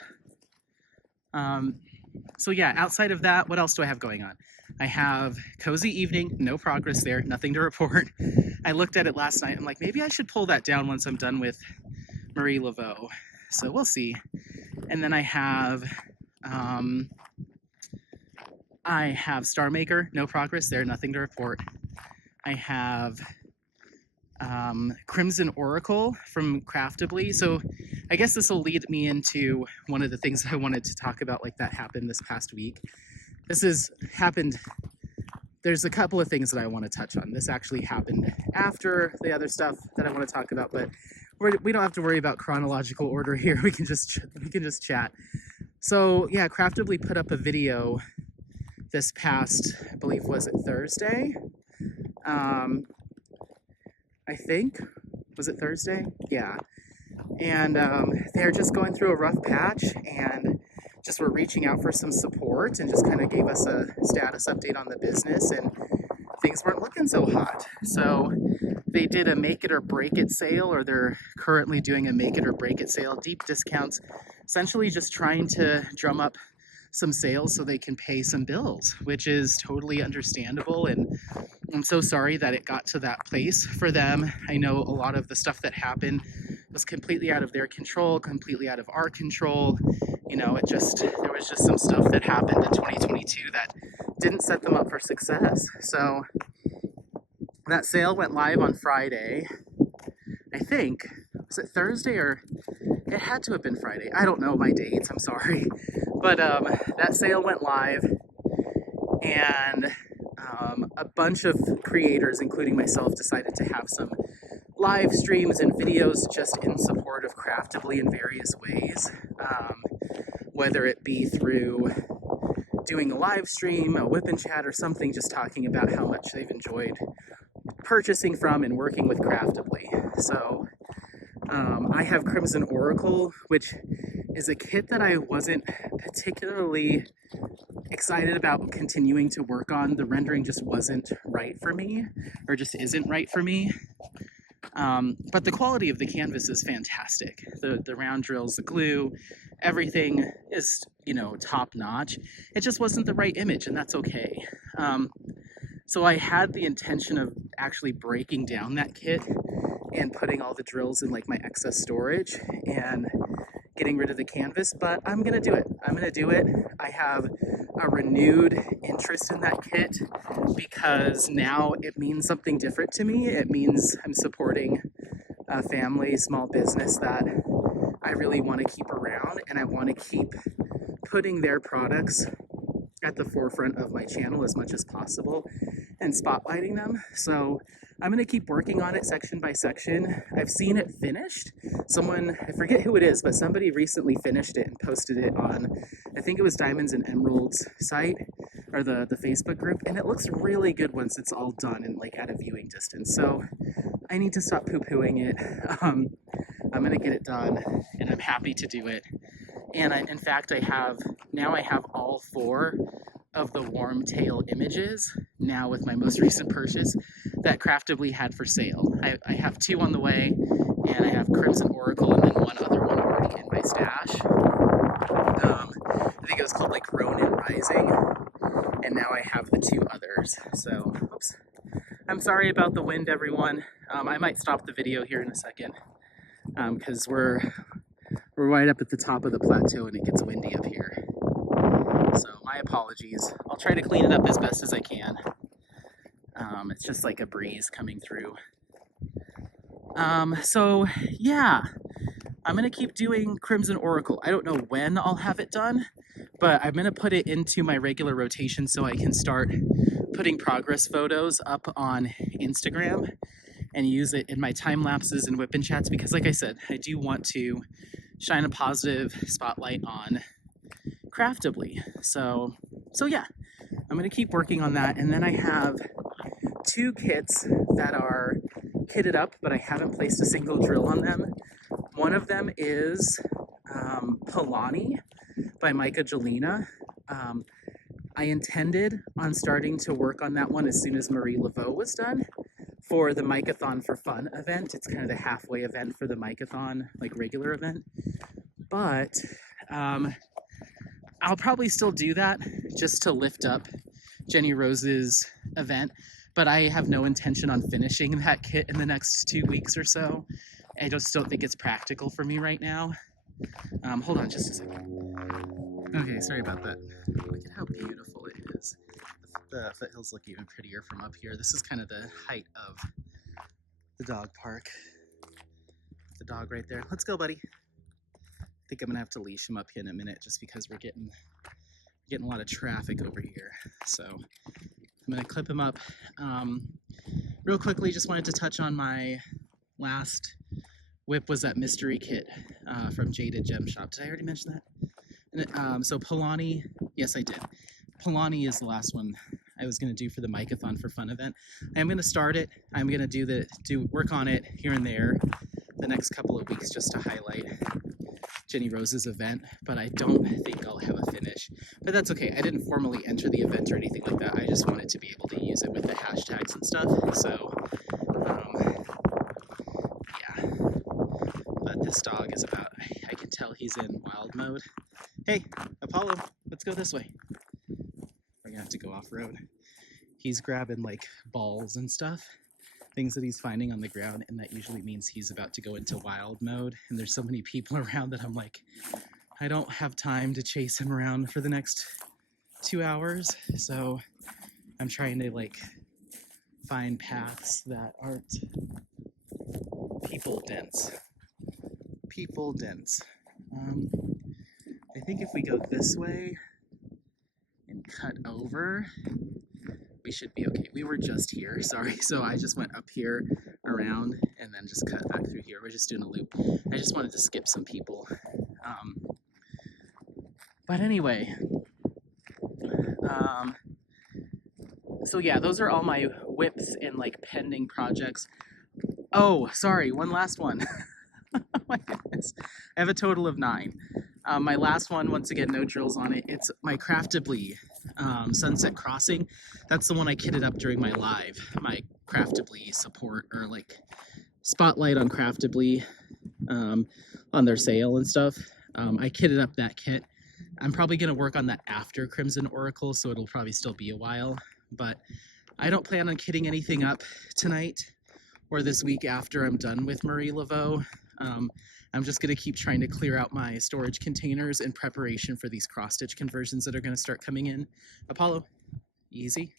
So yeah, outside of that, what else do I have going on? I have cozy evening, no progress there, nothing to report. I looked at it last night. I'm like, maybe I should pull that down once I'm done with Marie Laveau. So we'll see. And then I have Star Maker, no progress there, nothing to report. I have Crimson Oracle from Craftably. So I guess this will lead me into one of the things I wanted to talk about, like that happened this past week. There's a couple of things that I want to touch on. This actually happened after the other stuff that I want to talk about, but we don't have to worry about chronological order here. We can just chat. So yeah, Craftably put up a video this past, I believe, was it Thursday? I think, was it Thursday? Yeah. And they're just going through a rough patch and just were reaching out for some support and just kind of gave us a status update on the business, and things weren't looking so hot. So they did a make it or break it sale, or they're currently doing a make it or break it sale, deep discounts, essentially just trying to drum up some sales so they can pay some bills, which is totally understandable. And I'm so sorry that it got to that place for them. I know a lot of the stuff that happened was completely out of their control, completely out of our control. You know, there was just some stuff that happened in 2022 that didn't set them up for success. So that sale went live on Friday. I think, was it Thursday, or it had to have been Friday. I don't know my dates, I'm sorry. But that sale went live, and a bunch of creators, including myself, decided to have some live streams and videos just in support of Craftably in various ways, whether it be through doing a live stream, a whip and chat, or something, just talking about how much they've enjoyed purchasing from and working with Craftably. So I have Crimson Oracle, which is a kit that I wasn't particularly excited about continuing to work on. The rendering just wasn't right for me, or just isn't right for me. But the quality of the canvas is fantastic. The round drills, the glue, everything is, top notch. It just wasn't the right image, and that's okay. So I had the intention of actually breaking down that kit and putting all the drills in like my excess storage and getting rid of the canvas, but I'm gonna do it. I have a renewed interest in that kit because now it means something different to me. It means I'm supporting a family, small business that I really want to keep around, and I want to keep putting their products at the forefront of my channel as much as possible and spotlighting them. So I'm going to keep working on it section by section. I've seen it finished. Someone, I forget who it is, but somebody recently finished it and posted it on, I think it was Diamonds and Emeralds site or the Facebook group, and it looks really good once it's all done and like at a viewing distance. So I need to stop poo-pooing it. I'm going to get it done, and I'm happy to do it. And in fact, I have all 4 of the warm tail images now with my most recent purchase that Craftably had for sale. I have 2 on the way, and I have Crimson Oracle and then one other one already in my stash. I think it was called like Ronin Rising, and now I have the 2 others. So, oops. I'm sorry about the wind, everyone. I might stop the video here in a second because we're right up at the top of the plateau and it gets windy up here. So my apologies. I'll try to clean it up as best as I can. It's just like a breeze coming through. So yeah, I'm gonna keep doing Crimson Oracle. I don't know when I'll have it done, but I'm gonna put it into my regular rotation so I can start putting progress photos up on Instagram and use it in my time lapses and whip-in chats because like I said, I do want to shine a positive spotlight on Craftably. So yeah, I'm gonna keep working on that. And then I have 2 kits that are kitted up, but I haven't placed a single drill on them. One of them is Polani by Micah Jelena. I intended on starting to work on that one as soon as Marie Laveau was done for the Micathon for Fun event. It's kind of the halfway event for the Micathon, like regular event. But I'll probably still do that just to lift up Jenny Rose's event, but I have no intention on finishing that kit in the next 2 weeks or so. I just don't think it's practical for me right now. Hold on just a second. Okay, sorry about that. Look at how beautiful it is. The foothills look even prettier from up here. This is kind of the height of the dog park. The dog right there. Let's go, buddy. I think I'm gonna have to leash him up here in a minute just because we're getting a lot of traffic over here. So I'm gonna clip him up. Real quickly, just wanted to touch on my last whip was that mystery kit from Jaded Gem Shop. Did I already mention that? And, so Polani, yes I did. Polani is the last one I was gonna do for the Micathon for Fun event. I'm gonna start it. I'm gonna work on it here and there the next couple of weeks just to highlight Jenny Rose's event, but I don't think I'll have a finish. But that's okay. I didn't formally enter the event or anything like that. I just wanted to be able to use it with the hashtags and stuff. So, yeah. But this dog is I can tell he's in wild mode. Hey, Apollo, let's go this way. We're gonna have to go off-road. He's grabbing like balls and stuff, things that he's finding on the ground, and that usually means he's about to go into wild mode. And there's so many people around that I'm like, I don't have time to chase him around for the next 2 hours. So I'm trying to like find paths that aren't people dense. I think if we go this way and cut over, we should be okay. We were just here, sorry. So I just went up here, around, and then just cut back through here. We're just doing a loop. I just wanted to skip some people. But anyway, so yeah, those are all my whips and like pending projects. Oh, sorry, one last one. Oh my goodness. I have a total of 9. My last one, once again, no drills on it. It's my Craftably Sunset Crossing. That's the one I kitted up during my live, my Craftably support or like spotlight on Craftably on their sale and stuff. I kitted up that kit. I'm probably going to work on that after Crimson Oracle, so it'll probably still be a while. But I don't plan on kitting anything up tonight or this week after I'm done with Marie Laveau. I'm just gonna keep trying to clear out my storage containers in preparation for these cross stitch conversions that are gonna start coming in. Apollo, easy,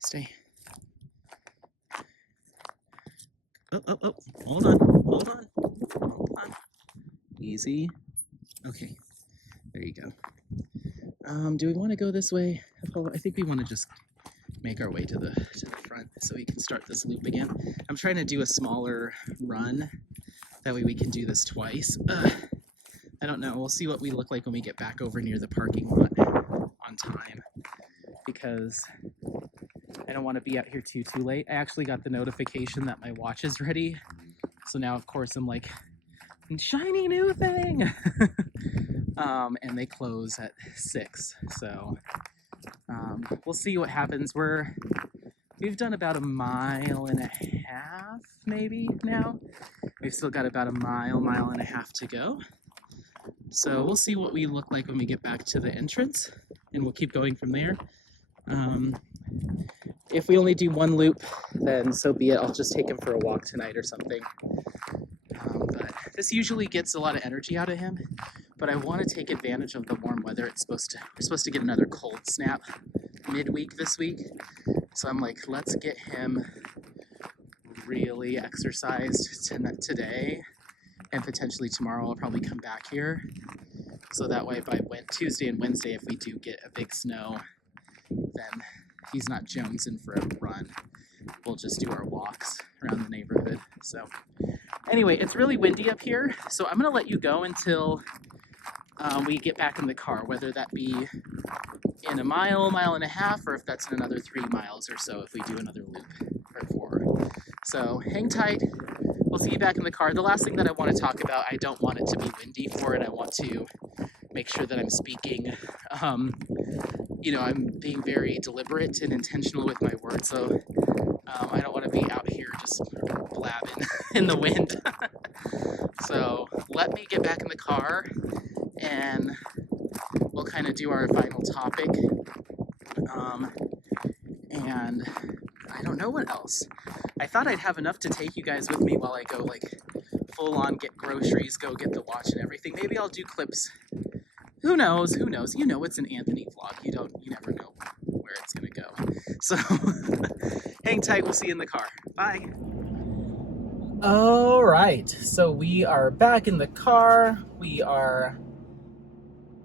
stay. Oh, hold on. Easy. Okay, there you go. Do we want to go this way? Apollo, I think we want to just make our way to the front so we can start this loop again. I'm trying to do a smaller run. That way we can do this twice. I don't know. We'll see what we look like when we get back over near the parking lot on time, because I don't want to be out here too late. I actually got the notification that my watch is ready. So now, of course, I'm like, shiny new thing. And they close at 6. So we'll see what happens. We've done about 1.5 miles maybe now. We've still got about 1.5 miles to go. So we'll see what we look like when we get back to the entrance, and we'll keep going from there. If we only do one loop, then so be it. I'll just take him for a walk tonight or something. But this usually gets a lot of energy out of him, but I want to take advantage of the warm weather. We're supposed to get another cold snap midweek this week. So I'm like, let's get him really exercised today, and potentially tomorrow I'll probably come back here. So that way by Tuesday and Wednesday, if we do get a big snow, then he's not jonesing for a run. We'll just do our walks around the neighborhood. So anyway, it's really windy up here, so I'm gonna let you go until we get back in the car, whether that be in 1.5 miles, or if that's in another 3 miles or so if we do another loop or 4. So hang tight. We'll see you back in the car. The last thing that I want to talk about, I don't want it to be windy for it. I want to make sure that I'm speaking, I'm being very deliberate and intentional with my words. So I don't want to be out here just blabbing in the wind. So let me get back in the car and we'll kind of do our final topic. And I don't know what else. I thought I'd have enough to take you guys with me while I go like full on get groceries, go get the watch and everything. Maybe I'll do clips. Who knows? You know it's an Anthony vlog. You never know where it's gonna go. So hang tight, we'll see you in the car. Bye. All right, so we are back in the car. We are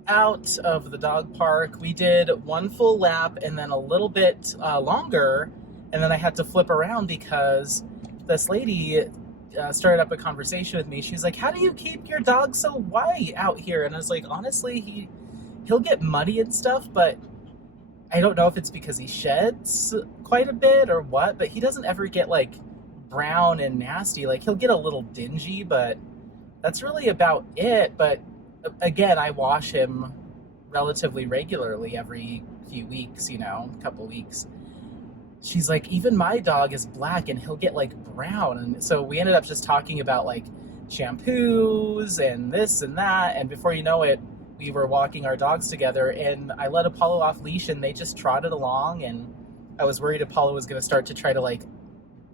out of the dog park. We did one full lap and then a little bit longer, and then I had to flip around because this lady started up a conversation with me. She's like, how do you keep your dog so white out here? And I was like, honestly, he'll get muddy and stuff, but I don't know if it's because he sheds quite a bit or what, but he doesn't ever get like brown and nasty. Like he'll get a little dingy, but that's really about it. But again, I wash him relatively regularly every few weeks, a couple weeks. She's like, even my dog is black and he'll get like brown. And so we ended up just talking about like shampoos and this and that. And before you know it, we were walking our dogs together and I let Apollo off leash and they just trotted along. And I was worried Apollo was going to start to try to like,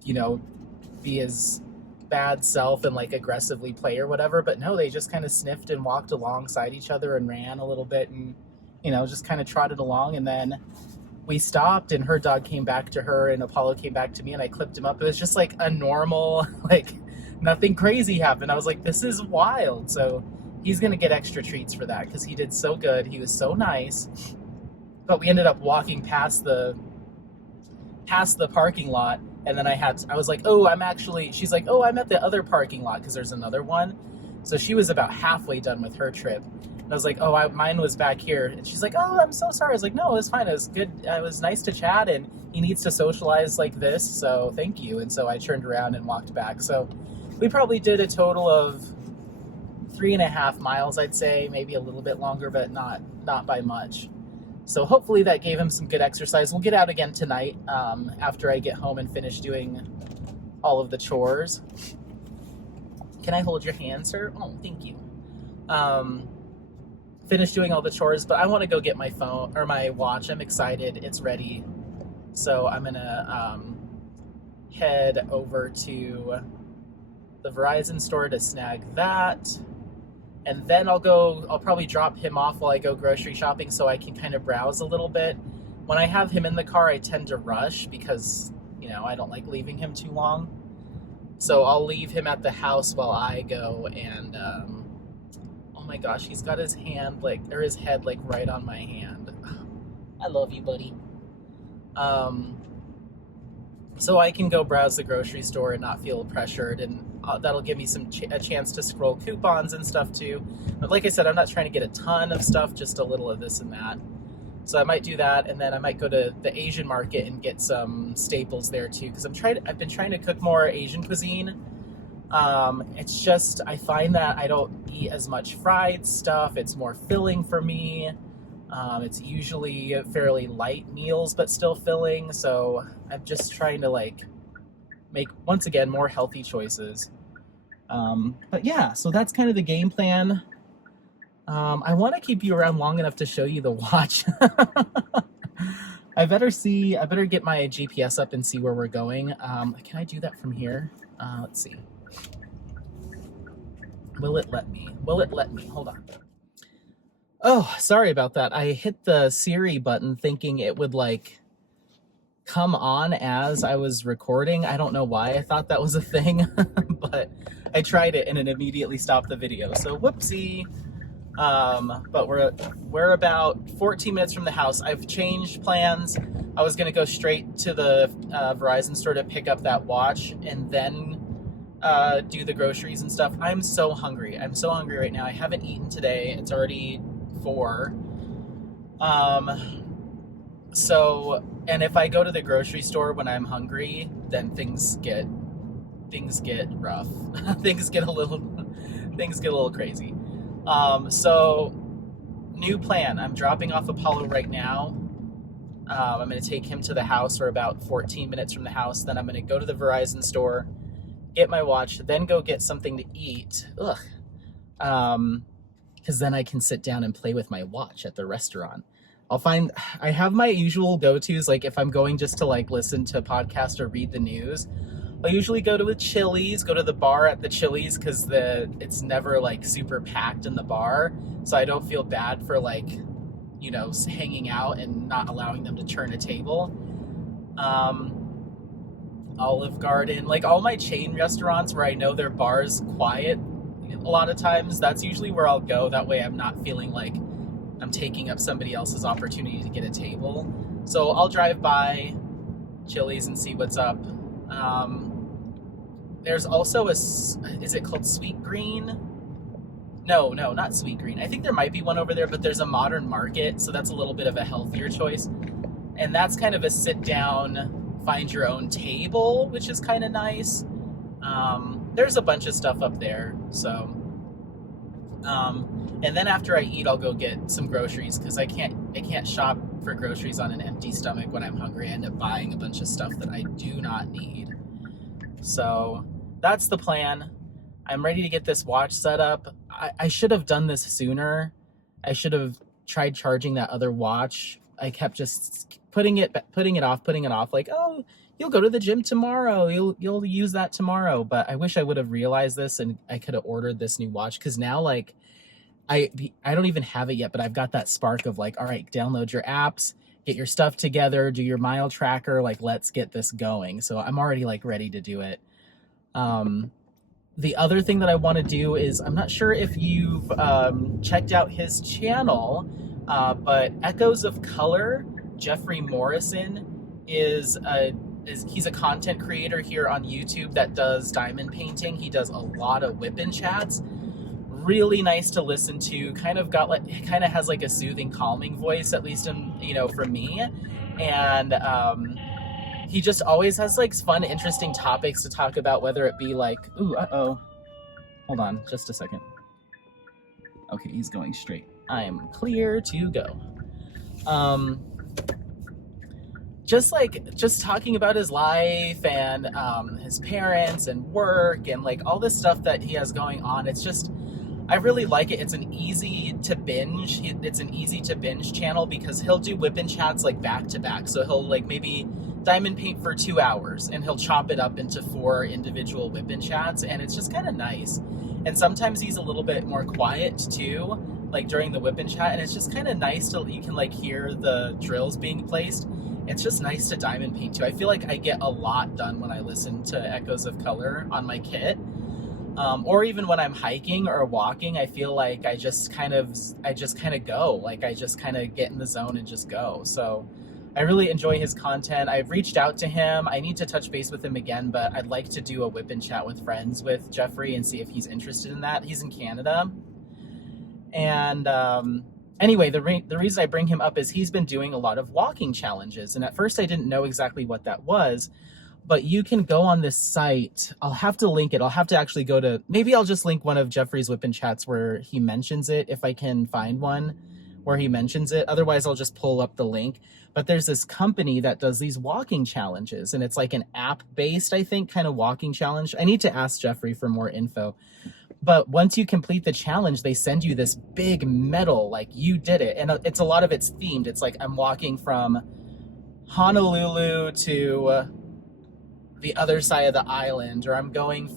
be his bad self and like aggressively play or whatever. But no, they just kind of sniffed and walked alongside each other and ran a little bit and, just kind of trotted along. And then we stopped and her dog came back to her and Apollo came back to me and I clipped him up. It was just like a normal, like nothing crazy happened. I was like, this is wild. So he's going to get extra treats for that because he did so good. He was so nice. But we ended up walking past the parking lot. And then I was like, she's like, oh, I'm at the other parking lot because there's another one. So she was about halfway done with her trip. And I was like, oh, mine was back here. And she's like, oh, I'm so sorry. I was like, no, it was fine. It was good. It was nice to chat. And he needs to socialize like this. So thank you. And so I turned around and walked back. So we probably did a total of 3.5 miles, I'd say, maybe a little bit longer, but not by much. So hopefully that gave him some good exercise. We'll get out again tonight after I get home and finish doing all of the chores. Can I hold your hand, sir? Oh, thank you. Finish doing all the chores, but I want to go get my phone or my watch. I'm excited. It's ready. So I'm going to head over to the Verizon store to snag that. And then I'll probably drop him off while I go grocery shopping so I can kind of browse a little bit. When I have him in the car, I tend to rush because, you know, I don't like leaving him too long. So I'll leave him at the house while I go and, oh my gosh, he's got his hand or his head right on my hand. I love you, buddy. So I can go browse the grocery store and not feel pressured, and that'll give me a chance to scroll coupons and stuff too. But like I said, I'm not trying to get a ton of stuff, just a little of this and that. So I might do that, and then I might go to the Asian market and get some staples there too, because I've been trying to cook more Asian cuisine. It's just, I find that I don't eat as much fried stuff. It's more filling for me. It's usually fairly light meals, but still filling. So I'm just trying to make, once again, more healthy choices. But yeah, so that's kind of the game plan. I want to keep you around long enough to show you the watch. I better get my GPS up and see where we're going. Can I do that from here? Let's see. Will it let me? Hold on. Oh, sorry about that. I hit the Siri button thinking it would come on as I was recording. I don't know why I thought that was a thing, but I tried it and it immediately stopped the video. So whoopsie. But we're about 14 minutes from the house. I've changed plans. I was gonna go straight to the Verizon store to pick up that watch and then do the groceries and stuff. I'm so hungry. I'm so hungry right now. I haven't eaten today. It's already 4. And if I go to the grocery store when I'm hungry, then things get rough. things get a little crazy. So new plan. I'm dropping off Apollo right now. I'm going to take him to the house. We're about 14 minutes from the house. Then I'm going to go to the Verizon store, get my watch, then go get something to eat. Because then I can sit down and play with my watch at the restaurant. I have my usual go-tos, if I'm going just to listen to a podcast or read the news. I'll usually go to a Chili's, go to the bar at the Chili's because it's never super packed in the bar. So I don't feel bad for hanging out and not allowing them to turn a table. Olive Garden, all my chain restaurants where I know their bar's quiet a lot of times, that's usually where I'll go. That way I'm not feeling like I'm taking up somebody else's opportunity to get a table. So I'll drive by Chili's and see what's up. There's also is it called Sweet Green? No, not Sweet Green. I think there might be one over there, but there's a Modern Market, so that's a little bit of a healthier choice. And that's kind of a sit down, find your own table, which is kind of nice. There's a bunch of stuff up there, so. And then after I eat, I'll go get some groceries because I can't shop for groceries on an empty stomach when I'm hungry. I end up buying a bunch of stuff that I do not need. So that's the plan. I'm ready to get this watch set up. I should have done this sooner. I should have tried charging that other watch. I kept just putting it off. Oh, you'll go to the gym tomorrow. You'll use that tomorrow. But I wish I would have realized this and I could have ordered this new watch, because now I don't even have it yet, but I've got that spark of all right, download your apps, get your stuff together, do your mile tracker, let's get this going. So I'm already ready to do it. The other thing that I want to do is, I'm not sure if you've checked out his channel, but Echoes of Color, Jeffrey Morrison he's a content creator here on YouTube that does diamond painting. He does a lot of whip-in chats. Really nice to listen to. Kind of has a soothing, calming voice, at least for me. And he just always has fun, interesting topics to talk about, whether it be hold on just a second. Okay, he's going straight. I am clear to go. Just talking about his life and his parents and work and all this stuff that he has going on. It's just, I really like it. It's an easy to binge channel because he'll do whip-in chats back to back. So he'll maybe diamond paint for 2 hours, and he'll chop it up into 4 individual whip-in chats, and it's just kind of nice. And sometimes he's a little bit more quiet too, like during the whip-in chat, and it's just kind of nice to, you can like hear the drills being placed. It's just nice to diamond paint too. I feel like I get a lot done when I listen to Echoes of Color on my kit. Or even when I'm hiking or walking, I feel like I just kind of go, like I just kind of get in the zone and just go. So I really enjoy his content. I've reached out to him. I need to touch base with him again, but I'd like to do a whip-in chat with friends with Jeffrey and see if he's interested in that. He's in Canada. And anyway, the reason I bring him up is he's been doing a lot of walking challenges. And at first I didn't know exactly what that was, but you can go on this site. I'll have to link it. I'll have to actually go to, maybe I'll just link one of Jeffrey's whip-in chats where he mentions it, if I can find one where he mentions it. Otherwise, I'll just pull up the link. But there's this company that does these walking challenges, and it's like an app-based, I think, kind of walking challenge. I need to ask Jeffrey for more info. But once you complete the challenge, they send you this big medal, like you did it. And it's a lot of it's themed. It's like I'm walking from Honolulu to the other side of the island, or I'm doing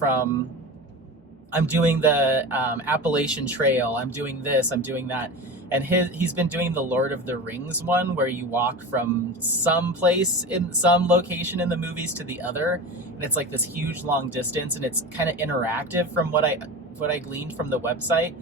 the Appalachian Trail. I'm doing this, I'm doing that. And he's been doing the Lord of the Rings one, where you walk from some place in some location in the movies to the other, and it's like this huge long distance, and it's kind of interactive from what I gleaned from the website.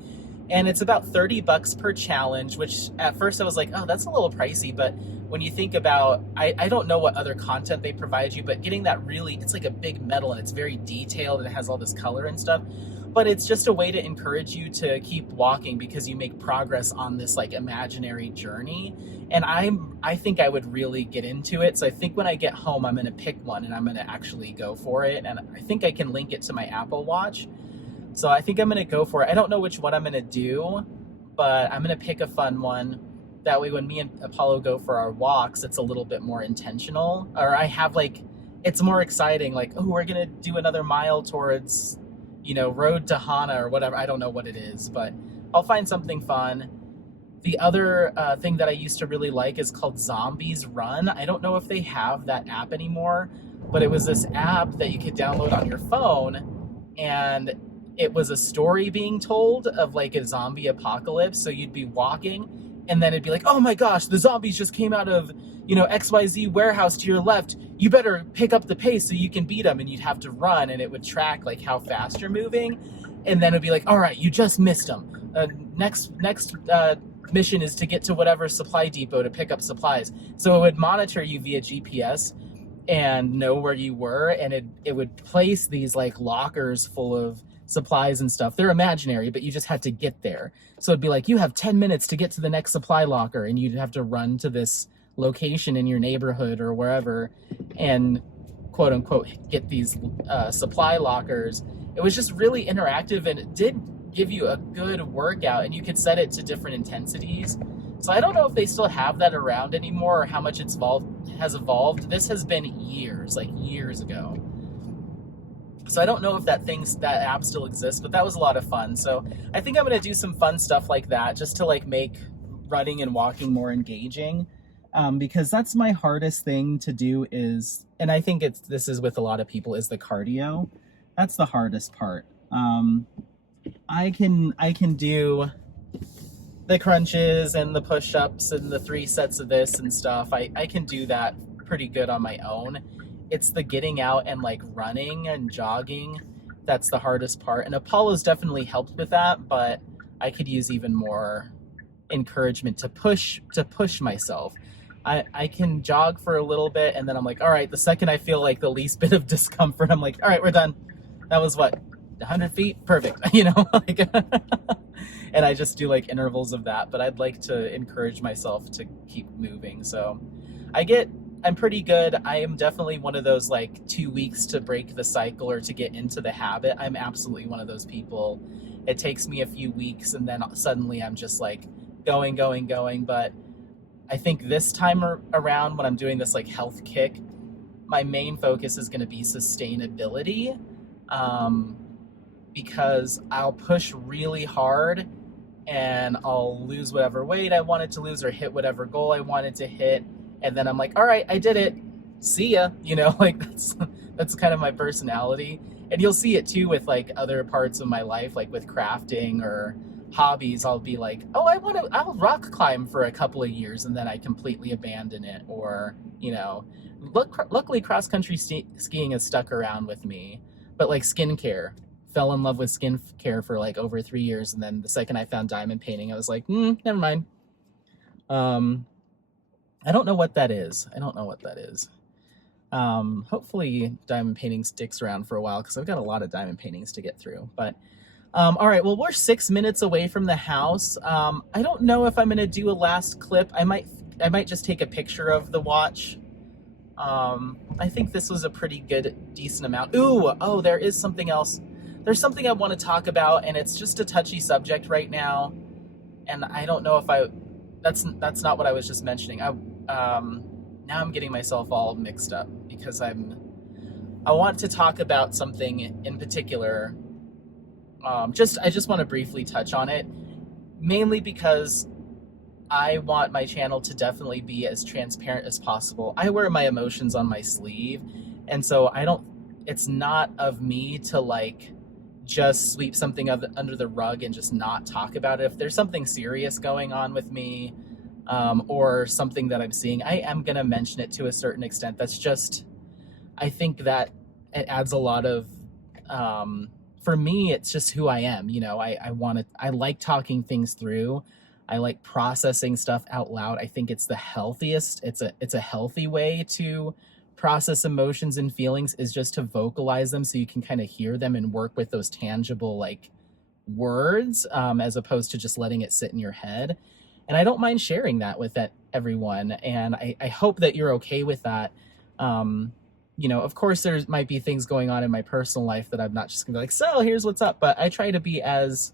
And it's about $30 per challenge, which at first I was like, oh, that's a little pricey. But when you think about, I don't know what other content they provide you, but getting that really, it's like a big medal and it's very detailed and it has all this color and stuff. But it's just a way to encourage you to keep walking because you make progress on this like imaginary journey. And I think I would really get into it. So I think when I get home, I'm going to pick one and I'm going to actually go for it. And I think I can link it to my Apple Watch. So I think I'm going to go for it. I don't know which one I'm going to do, but I'm going to pick a fun one. That way when me and Apollo go for our walks, it's a little bit more intentional. Or I have like, it's more exciting. Like, oh, we're going to do another mile towards, Road to Hana or whatever. I don't know what it is, but I'll find something fun. The other thing that I used to really like is called Zombies Run. I don't know if they have that app anymore, but it was this app that you could download on your phone, and it was a story being told of like a zombie apocalypse. So you'd be walking and then it'd be like, oh my gosh, the zombies just came out of, XYZ warehouse to your left. You better pick up the pace so you can beat them. And you'd have to run, and it would track like how fast you're moving. And then it'd be like, all right, you just missed them. Next mission is to get to whatever supply depot to pick up supplies. So it would monitor you via GPS and know where you were. And it would place these like lockers full of supplies and stuff. They're imaginary, but you just had to get there. So it'd be like, you have 10 minutes to get to the next supply locker, and you'd have to run to this location in your neighborhood or wherever and quote unquote get these supply lockers. It was just really interactive, and it did give you a good workout, and you could set it to different intensities. So I don't know if they still have that around anymore or how much has evolved. This has been years ago. So I don't know if that app still exists, but that was a lot of fun. So I think I'm going to do some fun stuff like that just to like make running and walking more engaging. Because that's my hardest thing to do is, and I think this is with a lot of people, is the cardio. That's the hardest part. I can do the crunches and the push-ups and the 3 sets of this and stuff. I can do that pretty good on my own. It's the getting out and like running and jogging that's the hardest part. And Apollo's definitely helped with that, but I could use even more encouragement to push myself. I can jog for a little bit, and then I'm like, all right, the second I feel like the least bit of discomfort, I'm like, all right, we're done. That was what, 100 feet? Perfect. Like, and I just do like intervals of that, but I'd like to encourage myself to keep moving. So I'm pretty good. I am definitely one of those like 2 weeks to break the cycle or to get into the habit. I'm absolutely one of those people. It takes me a few weeks, and then suddenly I'm just like going. But I think this time around, when I'm doing this like health kick, my main focus is going to be sustainability, because I'll push really hard and I'll lose whatever weight I wanted to lose or hit whatever goal I wanted to hit. And then I'm like, all right, I did it. see ya, you know, like that's kind of my personality. And you'll see it too with like other parts of my life, like with crafting or hobbies. I'll be like, oh, I'll rock climb for a couple of years, and then I completely abandon it. Or, you know, luckily cross country skiing has stuck around with me. But like skincare, fell in love with skincare for like over 3 years, and then the second I found diamond painting, I was like, never mind. I don't know what that is. Hopefully diamond painting sticks around for a while, because I've got a lot of diamond paintings to get through. But all right, well, we're 6 minutes away from the house. I don't know if I'm gonna do a last clip. I might just take a picture of the watch. I think this was a pretty good, decent amount. Oh, there is something else. There's something I want to talk about, and it's just a touchy subject right now. And I don't know if that's not what I was just mentioning. Now I'm getting myself all mixed up, because I want to talk about something in particular. I just want to briefly touch on it, mainly because I want my channel to definitely be as transparent as possible. I wear my emotions on my sleeve, and so it's not of me to like just sweep something under the rug and just not talk about it. If there's something serious going on with me, or something that I'm seeing, I am going to mention it to a certain extent. That's just, I think that it adds a lot of, for me, it's just who I am. You know, I like talking things through. I like processing stuff out loud. I think it's the healthiest. It's a healthy way to process emotions and feelings, is just to vocalize them, so you can kind of hear them and work with those tangible like words, as opposed to just letting it sit in your head. And I don't mind sharing that with everyone. And I hope that you're okay with that. You know, of course, there might be things going on in my personal life that I'm not just gonna be like, so here's what's up. But I try to be as,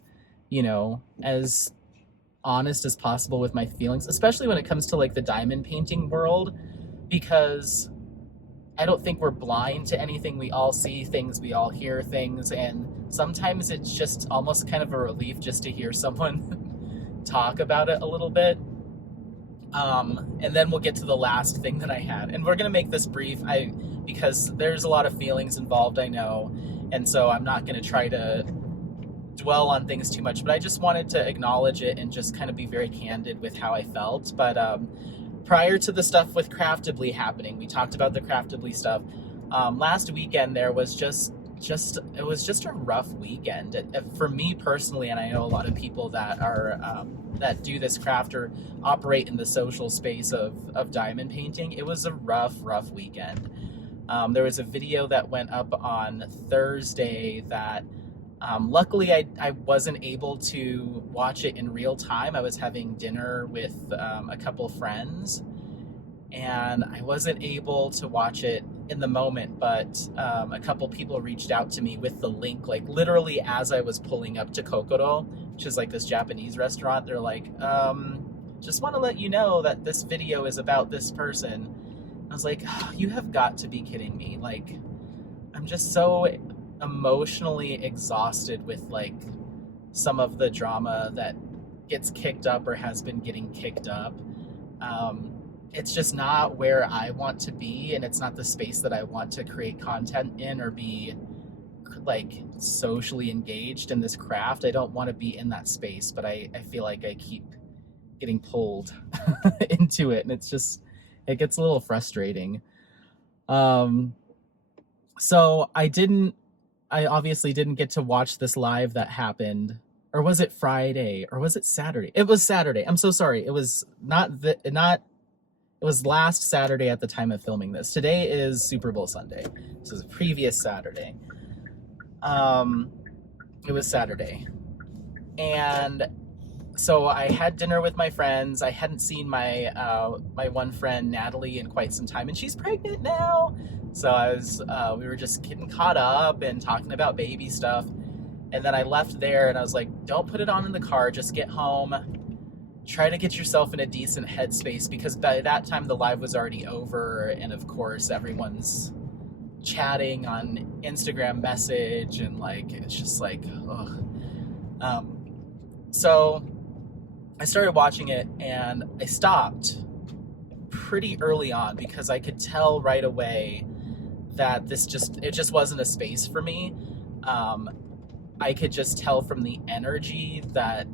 you know, as honest as possible with my feelings, especially when it comes to like the diamond painting world, because I don't think we're blind to anything. We all see things, we all hear things, and sometimes it's just almost kind of a relief just to hear someone talk about it a little bit. And then we'll get to the last thing that I had, and we're gonna make this brief, because there's a lot of feelings involved, I know, and so I'm not gonna try to dwell on things too much, but I just wanted to acknowledge it and just kind of be very candid with how I felt. But prior to the stuff with Craftably happening, we talked about the Craftably stuff. Last weekend there was it was just a rough weekend for me personally, and I know a lot of people that are that do this craft or operate in the social space of diamond painting. It was a rough weekend. There was a video that went up on Thursday that luckily I wasn't able to watch it in real time. I was having dinner with a couple friends, and I wasn't able to watch it in the moment, but a couple people reached out to me with the link, like literally as I was pulling up to Kokoro, which is like this Japanese restaurant. They're like, just want to let you know that this video is about this person. I was like, oh, you have got to be kidding me. Like, I'm just so emotionally exhausted with like some of the drama that gets kicked up or has been getting kicked up. It's just not where I want to be, and it's not the space that I want to create content in or be like socially engaged in this craft. I don't want to be in that space, but I feel like I keep getting pulled into it, and it gets a little frustrating. So I obviously didn't get to watch this live that happened. Or was it Friday? Or was it Saturday? It was Saturday. I'm so sorry. It was it was last Saturday at the time of filming this. Today is Super Bowl Sunday. This is a previous Saturday. It was Saturday. And so I had dinner with my friends. I hadn't seen my my one friend Natalie in quite some time, and she's pregnant now. So we were just getting caught up and talking about baby stuff. And then I left there, and I was like, don't put it on in the car, just get home. Try to get yourself in a decent headspace, because by that time the live was already over, and of course everyone's chatting on Instagram message, and like, it's just like, ugh. So I started watching it, and I stopped pretty early on, because I could tell right away that it just wasn't a space for me. I could just tell from the energy that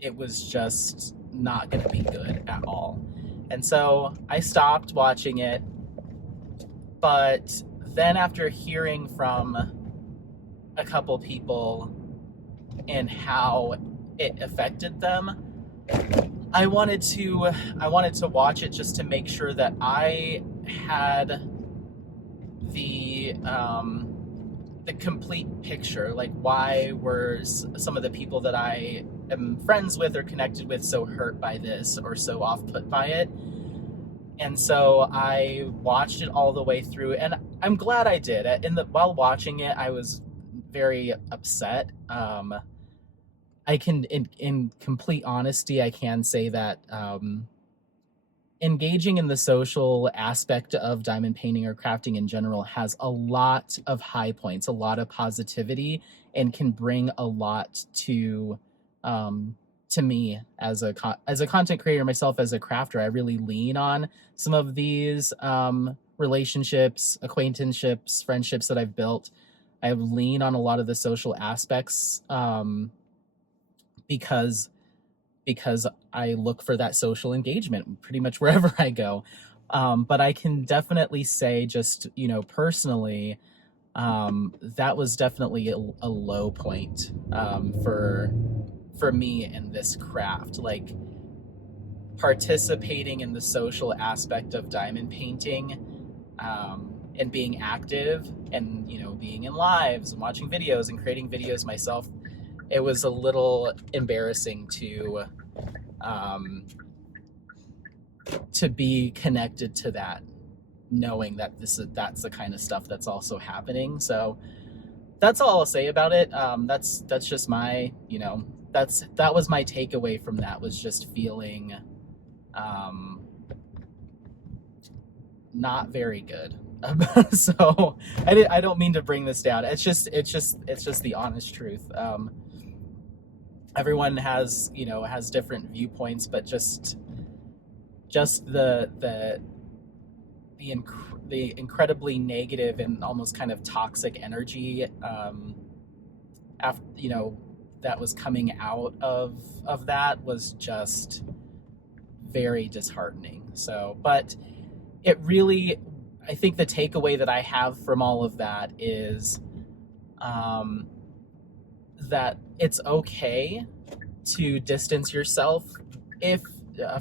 it was just not going to be good at all. And so I stopped watching it. But then after hearing from a couple people and how it affected them, I wanted to watch it just to make sure that I had the complete picture. Like, why were some of the people that I am friends with or connected with so hurt by this or so off put by it? And so I watched it all the way through, and I'm glad I did. While watching it, I was very upset. I can, in complete honesty, I can say that engaging in the social aspect of diamond painting or crafting in general has a lot of high points, a lot of positivity, and can bring a lot to me as a content creator myself, as a crafter. I really lean on some of these relationships, acquaintanceships, friendships that I've built. I lean on a lot of the social aspects because I look for that social engagement pretty much wherever I go. But I can definitely say, just, personally, that was definitely a low point for me in this craft. Like, participating in the social aspect of diamond painting, and being active, and being in lives and watching videos and creating videos myself, it was a little embarrassing to be connected to that, knowing that that's the kind of stuff that's also happening. So that's all I'll say about it. That's just my, that was my takeaway from that, was just feeling not very good. So I don't mean to bring this down. It's just the honest truth. Everyone has different viewpoints, but just the incredibly negative and almost kind of toxic energy after that was coming out of that was just very disheartening. So, but it really, I think the takeaway that I have from all of that is that it's okay to distance yourself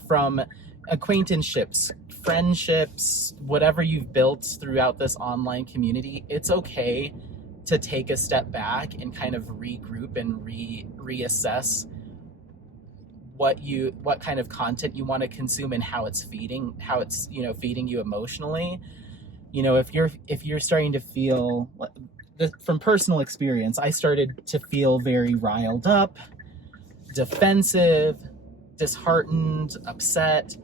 from acquaintanceships, friendships, whatever you've built throughout this online community. It's okay to take a step back and kind of regroup and reassess what kind of content you want to consume and how it's feeding you emotionally. If you're starting to feel, from personal experience, I started to feel very riled up, defensive, disheartened, upset,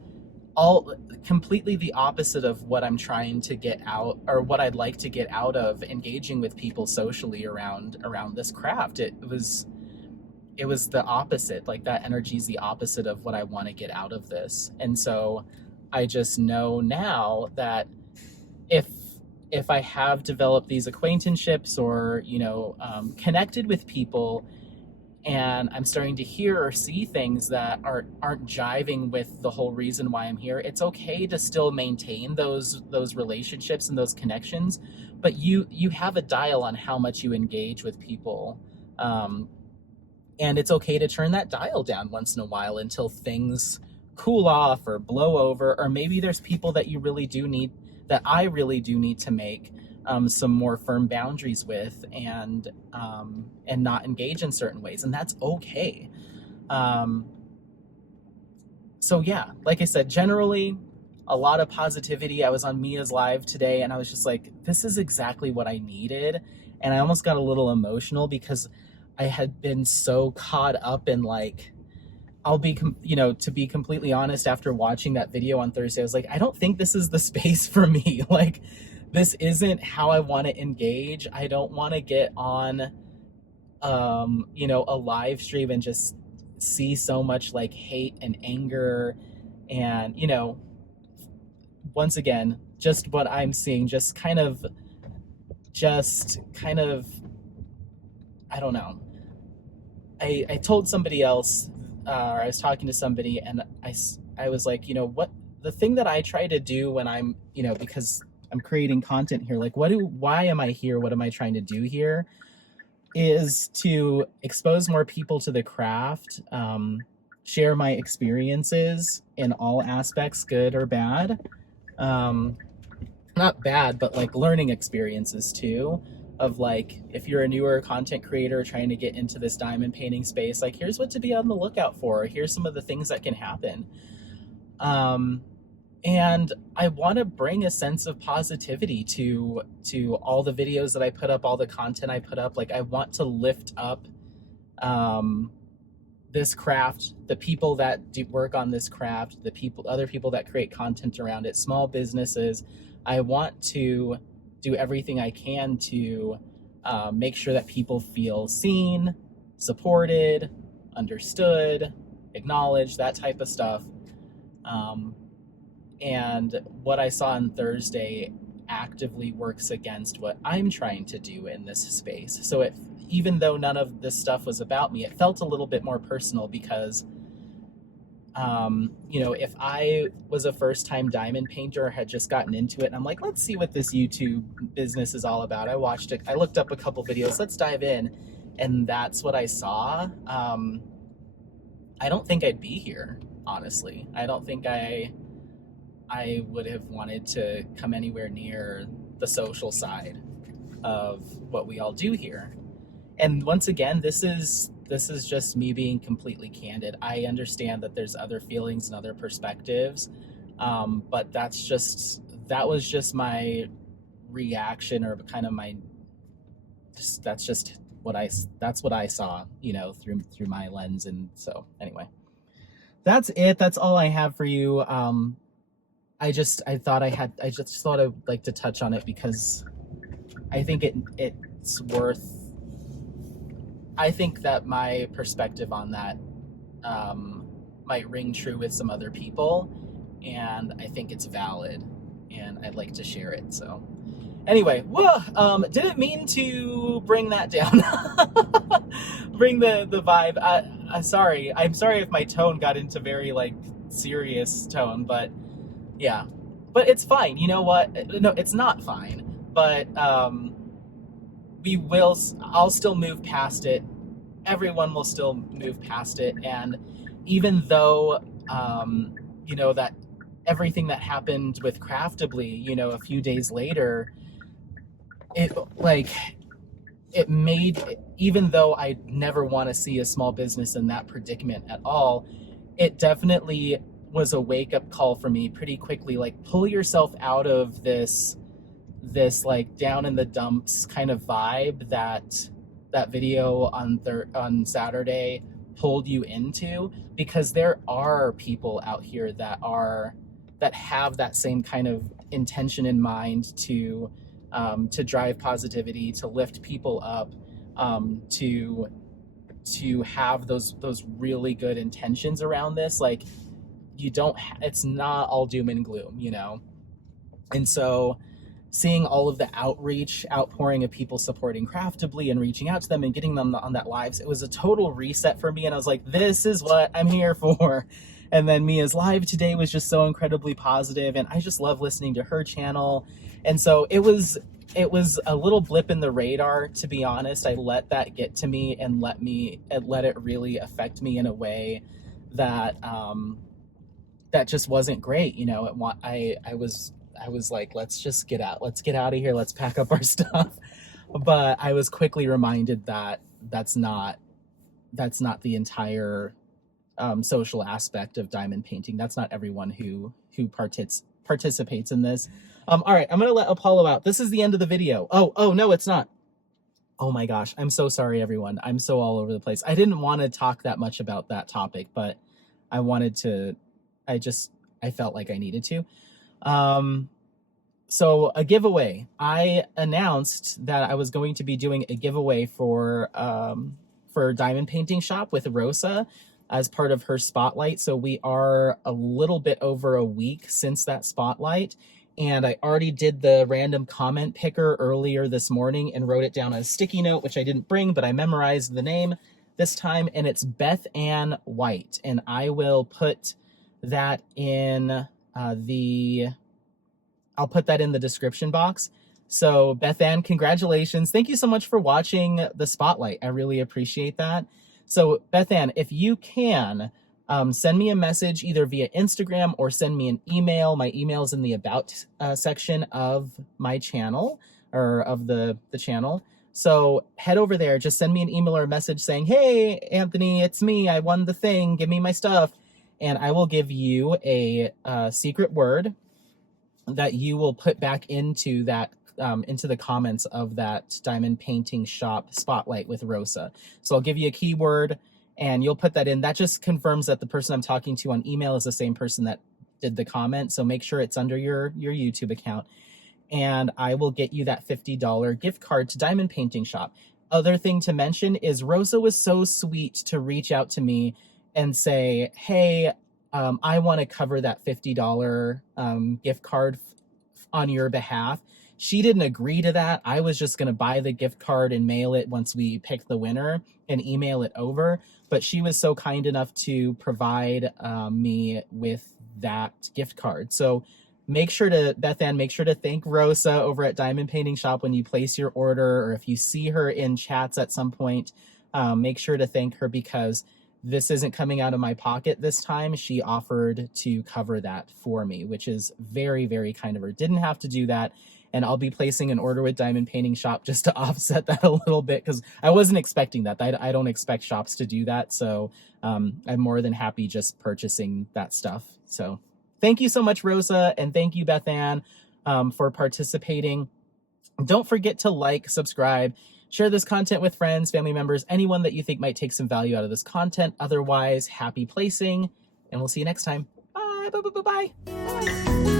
all completely the opposite of what I'm trying to get out, or what I'd like to get out of engaging with people socially around this craft. It was the opposite. Like, that energy is the opposite of what I want to get out of this. And so I just know now that if I have developed these acquaintanceships or connected with people, and I'm starting to hear or see things that aren't jiving with the whole reason why I'm here, it's okay to still maintain those relationships and those connections, but you have a dial on how much you engage with people, and it's okay to turn that dial down once in a while until things cool off or blow over, or maybe there's people that I really do need to make some more firm boundaries with, and not engage in certain ways, and that's okay. So yeah, like I said, generally a lot of positivity. I was on Mia's live today, and I was just like, this is exactly what I needed, and I almost got a little emotional because I had been so caught up in, like, to be completely honest, after watching that video on Thursday, I was like, I don't think this is the space for me. Like, this isn't how I want to engage. I don't want to get on, a live stream and just see so much, like, hate and anger and, once again, just what I'm seeing, just kind of, I don't know. I told somebody else, or I was talking to somebody, and I was like, what, the thing that I try to do when I'm, because I'm creating content here, like, why am I here? What am I trying to do here? Is to expose more people to the craft, share my experiences in all aspects, good or bad. Not bad, but like learning experiences too, of like, if you're a newer content creator trying to get into this diamond painting space, like, here's what to be on the lookout for. Here's some of the things that can happen. And I want to bring a sense of positivity to all the videos that I put up, all the content I put up. Like, I want to lift up this craft, the people that work on this craft, other people that create content around it, small businesses. I want to do everything I can to make sure that people feel seen, supported, understood, acknowledged, that type of stuff. And what I saw on Thursday actively works against what I'm trying to do in this space. So even though none of this stuff was about me, it felt a little bit more personal because, if I was a first-time diamond painter, had just gotten into it, and I'm like, let's see what this YouTube business is all about. I watched it. I looked up a couple videos. Let's dive in. And that's what I saw. I don't think I'd be here, honestly. I don't think I would have wanted to come anywhere near the social side of what we all do here. And once again, this is just me being completely candid. I understand that there's other feelings and other perspectives, but that was just my reaction, or kind of that's what I saw, through my lens. And so anyway, that's it. That's all I have for you. I just thought I'd like to touch on it because I think it's worth. I think that my perspective on that might ring true with some other people, and I think it's valid, and I'd like to share it. So anyway, didn't mean to bring that down. Bring the vibe. I'm sorry if my tone got into very like serious tone, but yeah, but it's fine. You know what? No, it's not fine, but I'll still move past it. Everyone will still move past it. And even though, that everything that happened with Craftably, a few days later, it made, even though I never want to see a small business in that predicament at all, it definitely was a wake-up call for me pretty quickly. Like, pull yourself out of this like down in the dumps kind of vibe that video on Saturday pulled you into, because there are people out here that have that same kind of intention in mind to drive positivity, to lift people up, to have those really good intentions around this. Like, it's not all doom and gloom, And so seeing all of the outpouring of people supporting Craftably and reaching out to them and getting them on that lives, it was a total reset for me. And I was like, this is what I'm here for. And then Mia's live today was just so incredibly positive, and I just love listening to her channel. And so it was a little blip in the radar, to be honest. I let that get to me and let it really affect me in a way that that just wasn't great. I was like, let's get out of here. Let's pack up our stuff. But I was quickly reminded that that's not the entire social aspect of diamond painting. That's not everyone who participates in this. All right, I'm going to let Apollo out. This is the end of the video. Oh, no, it's not. Oh my gosh. I'm so sorry, everyone. I'm so all over the place. I didn't want to talk that much about that topic, but I felt like I needed to. So a giveaway. I announced that I was going to be doing a giveaway for Diamond Painting Shoppe with Rosa. as part of her spotlight. So we are a little bit over a week since that spotlight. And I already did the random comment picker earlier this morning and wrote it down on a sticky note, which I didn't bring, but I memorized the name this time, and it's Bethanne White. And I will put that in I'll put that in the description box. So Bethanne, congratulations. Thank you so much for watching the spotlight. I really appreciate that. So Bethanne, if you can, send me a message either via Instagram or send me an email. My email is in the about section of my channel, or of the channel. So head over there, just send me an email or a message saying, hey, Anthony, it's me. I won the thing. Give me my stuff. And I will give you a secret word that you will put back into that into the comments of that Diamond Painting Shoppe spotlight with Rosa. So I'll give you a keyword and you'll put that in. That just confirms that the person I'm talking to on email is the same person that did the comment. So make sure it's under your YouTube account. And I will get you that $50 gift card to Diamond Painting Shoppe. Other thing to mention is Rosa was so sweet to reach out to me and say, hey, I want to cover that $50 gift card on your behalf. She didn't agree to that. I was just going to buy the gift card and mail it once we pick the winner and email it over. But she was so kind enough to provide me with that gift card. So make sure to, Bethanne, make sure to thank Rosa over at Diamond Painting Shoppe when you place your order, or if you see her in chats at some point, make sure to thank her, because this isn't coming out of my pocket this time. She offered to cover that for me, which is very, very kind of her. Didn't have to do that. And I'll be placing an order with Diamond Painting Shoppe just to offset that a little bit, because I wasn't expecting that. I don't expect shops to do that. So I'm more than happy just purchasing that stuff. So thank you so much, Rosa. And thank you, Bethanne, for participating. Don't forget to like, subscribe, share this content with friends, family members, anyone that you think might take some value out of this content. Otherwise, happy placing, and we'll see you next time. Bye, bye, bye, bye, bye.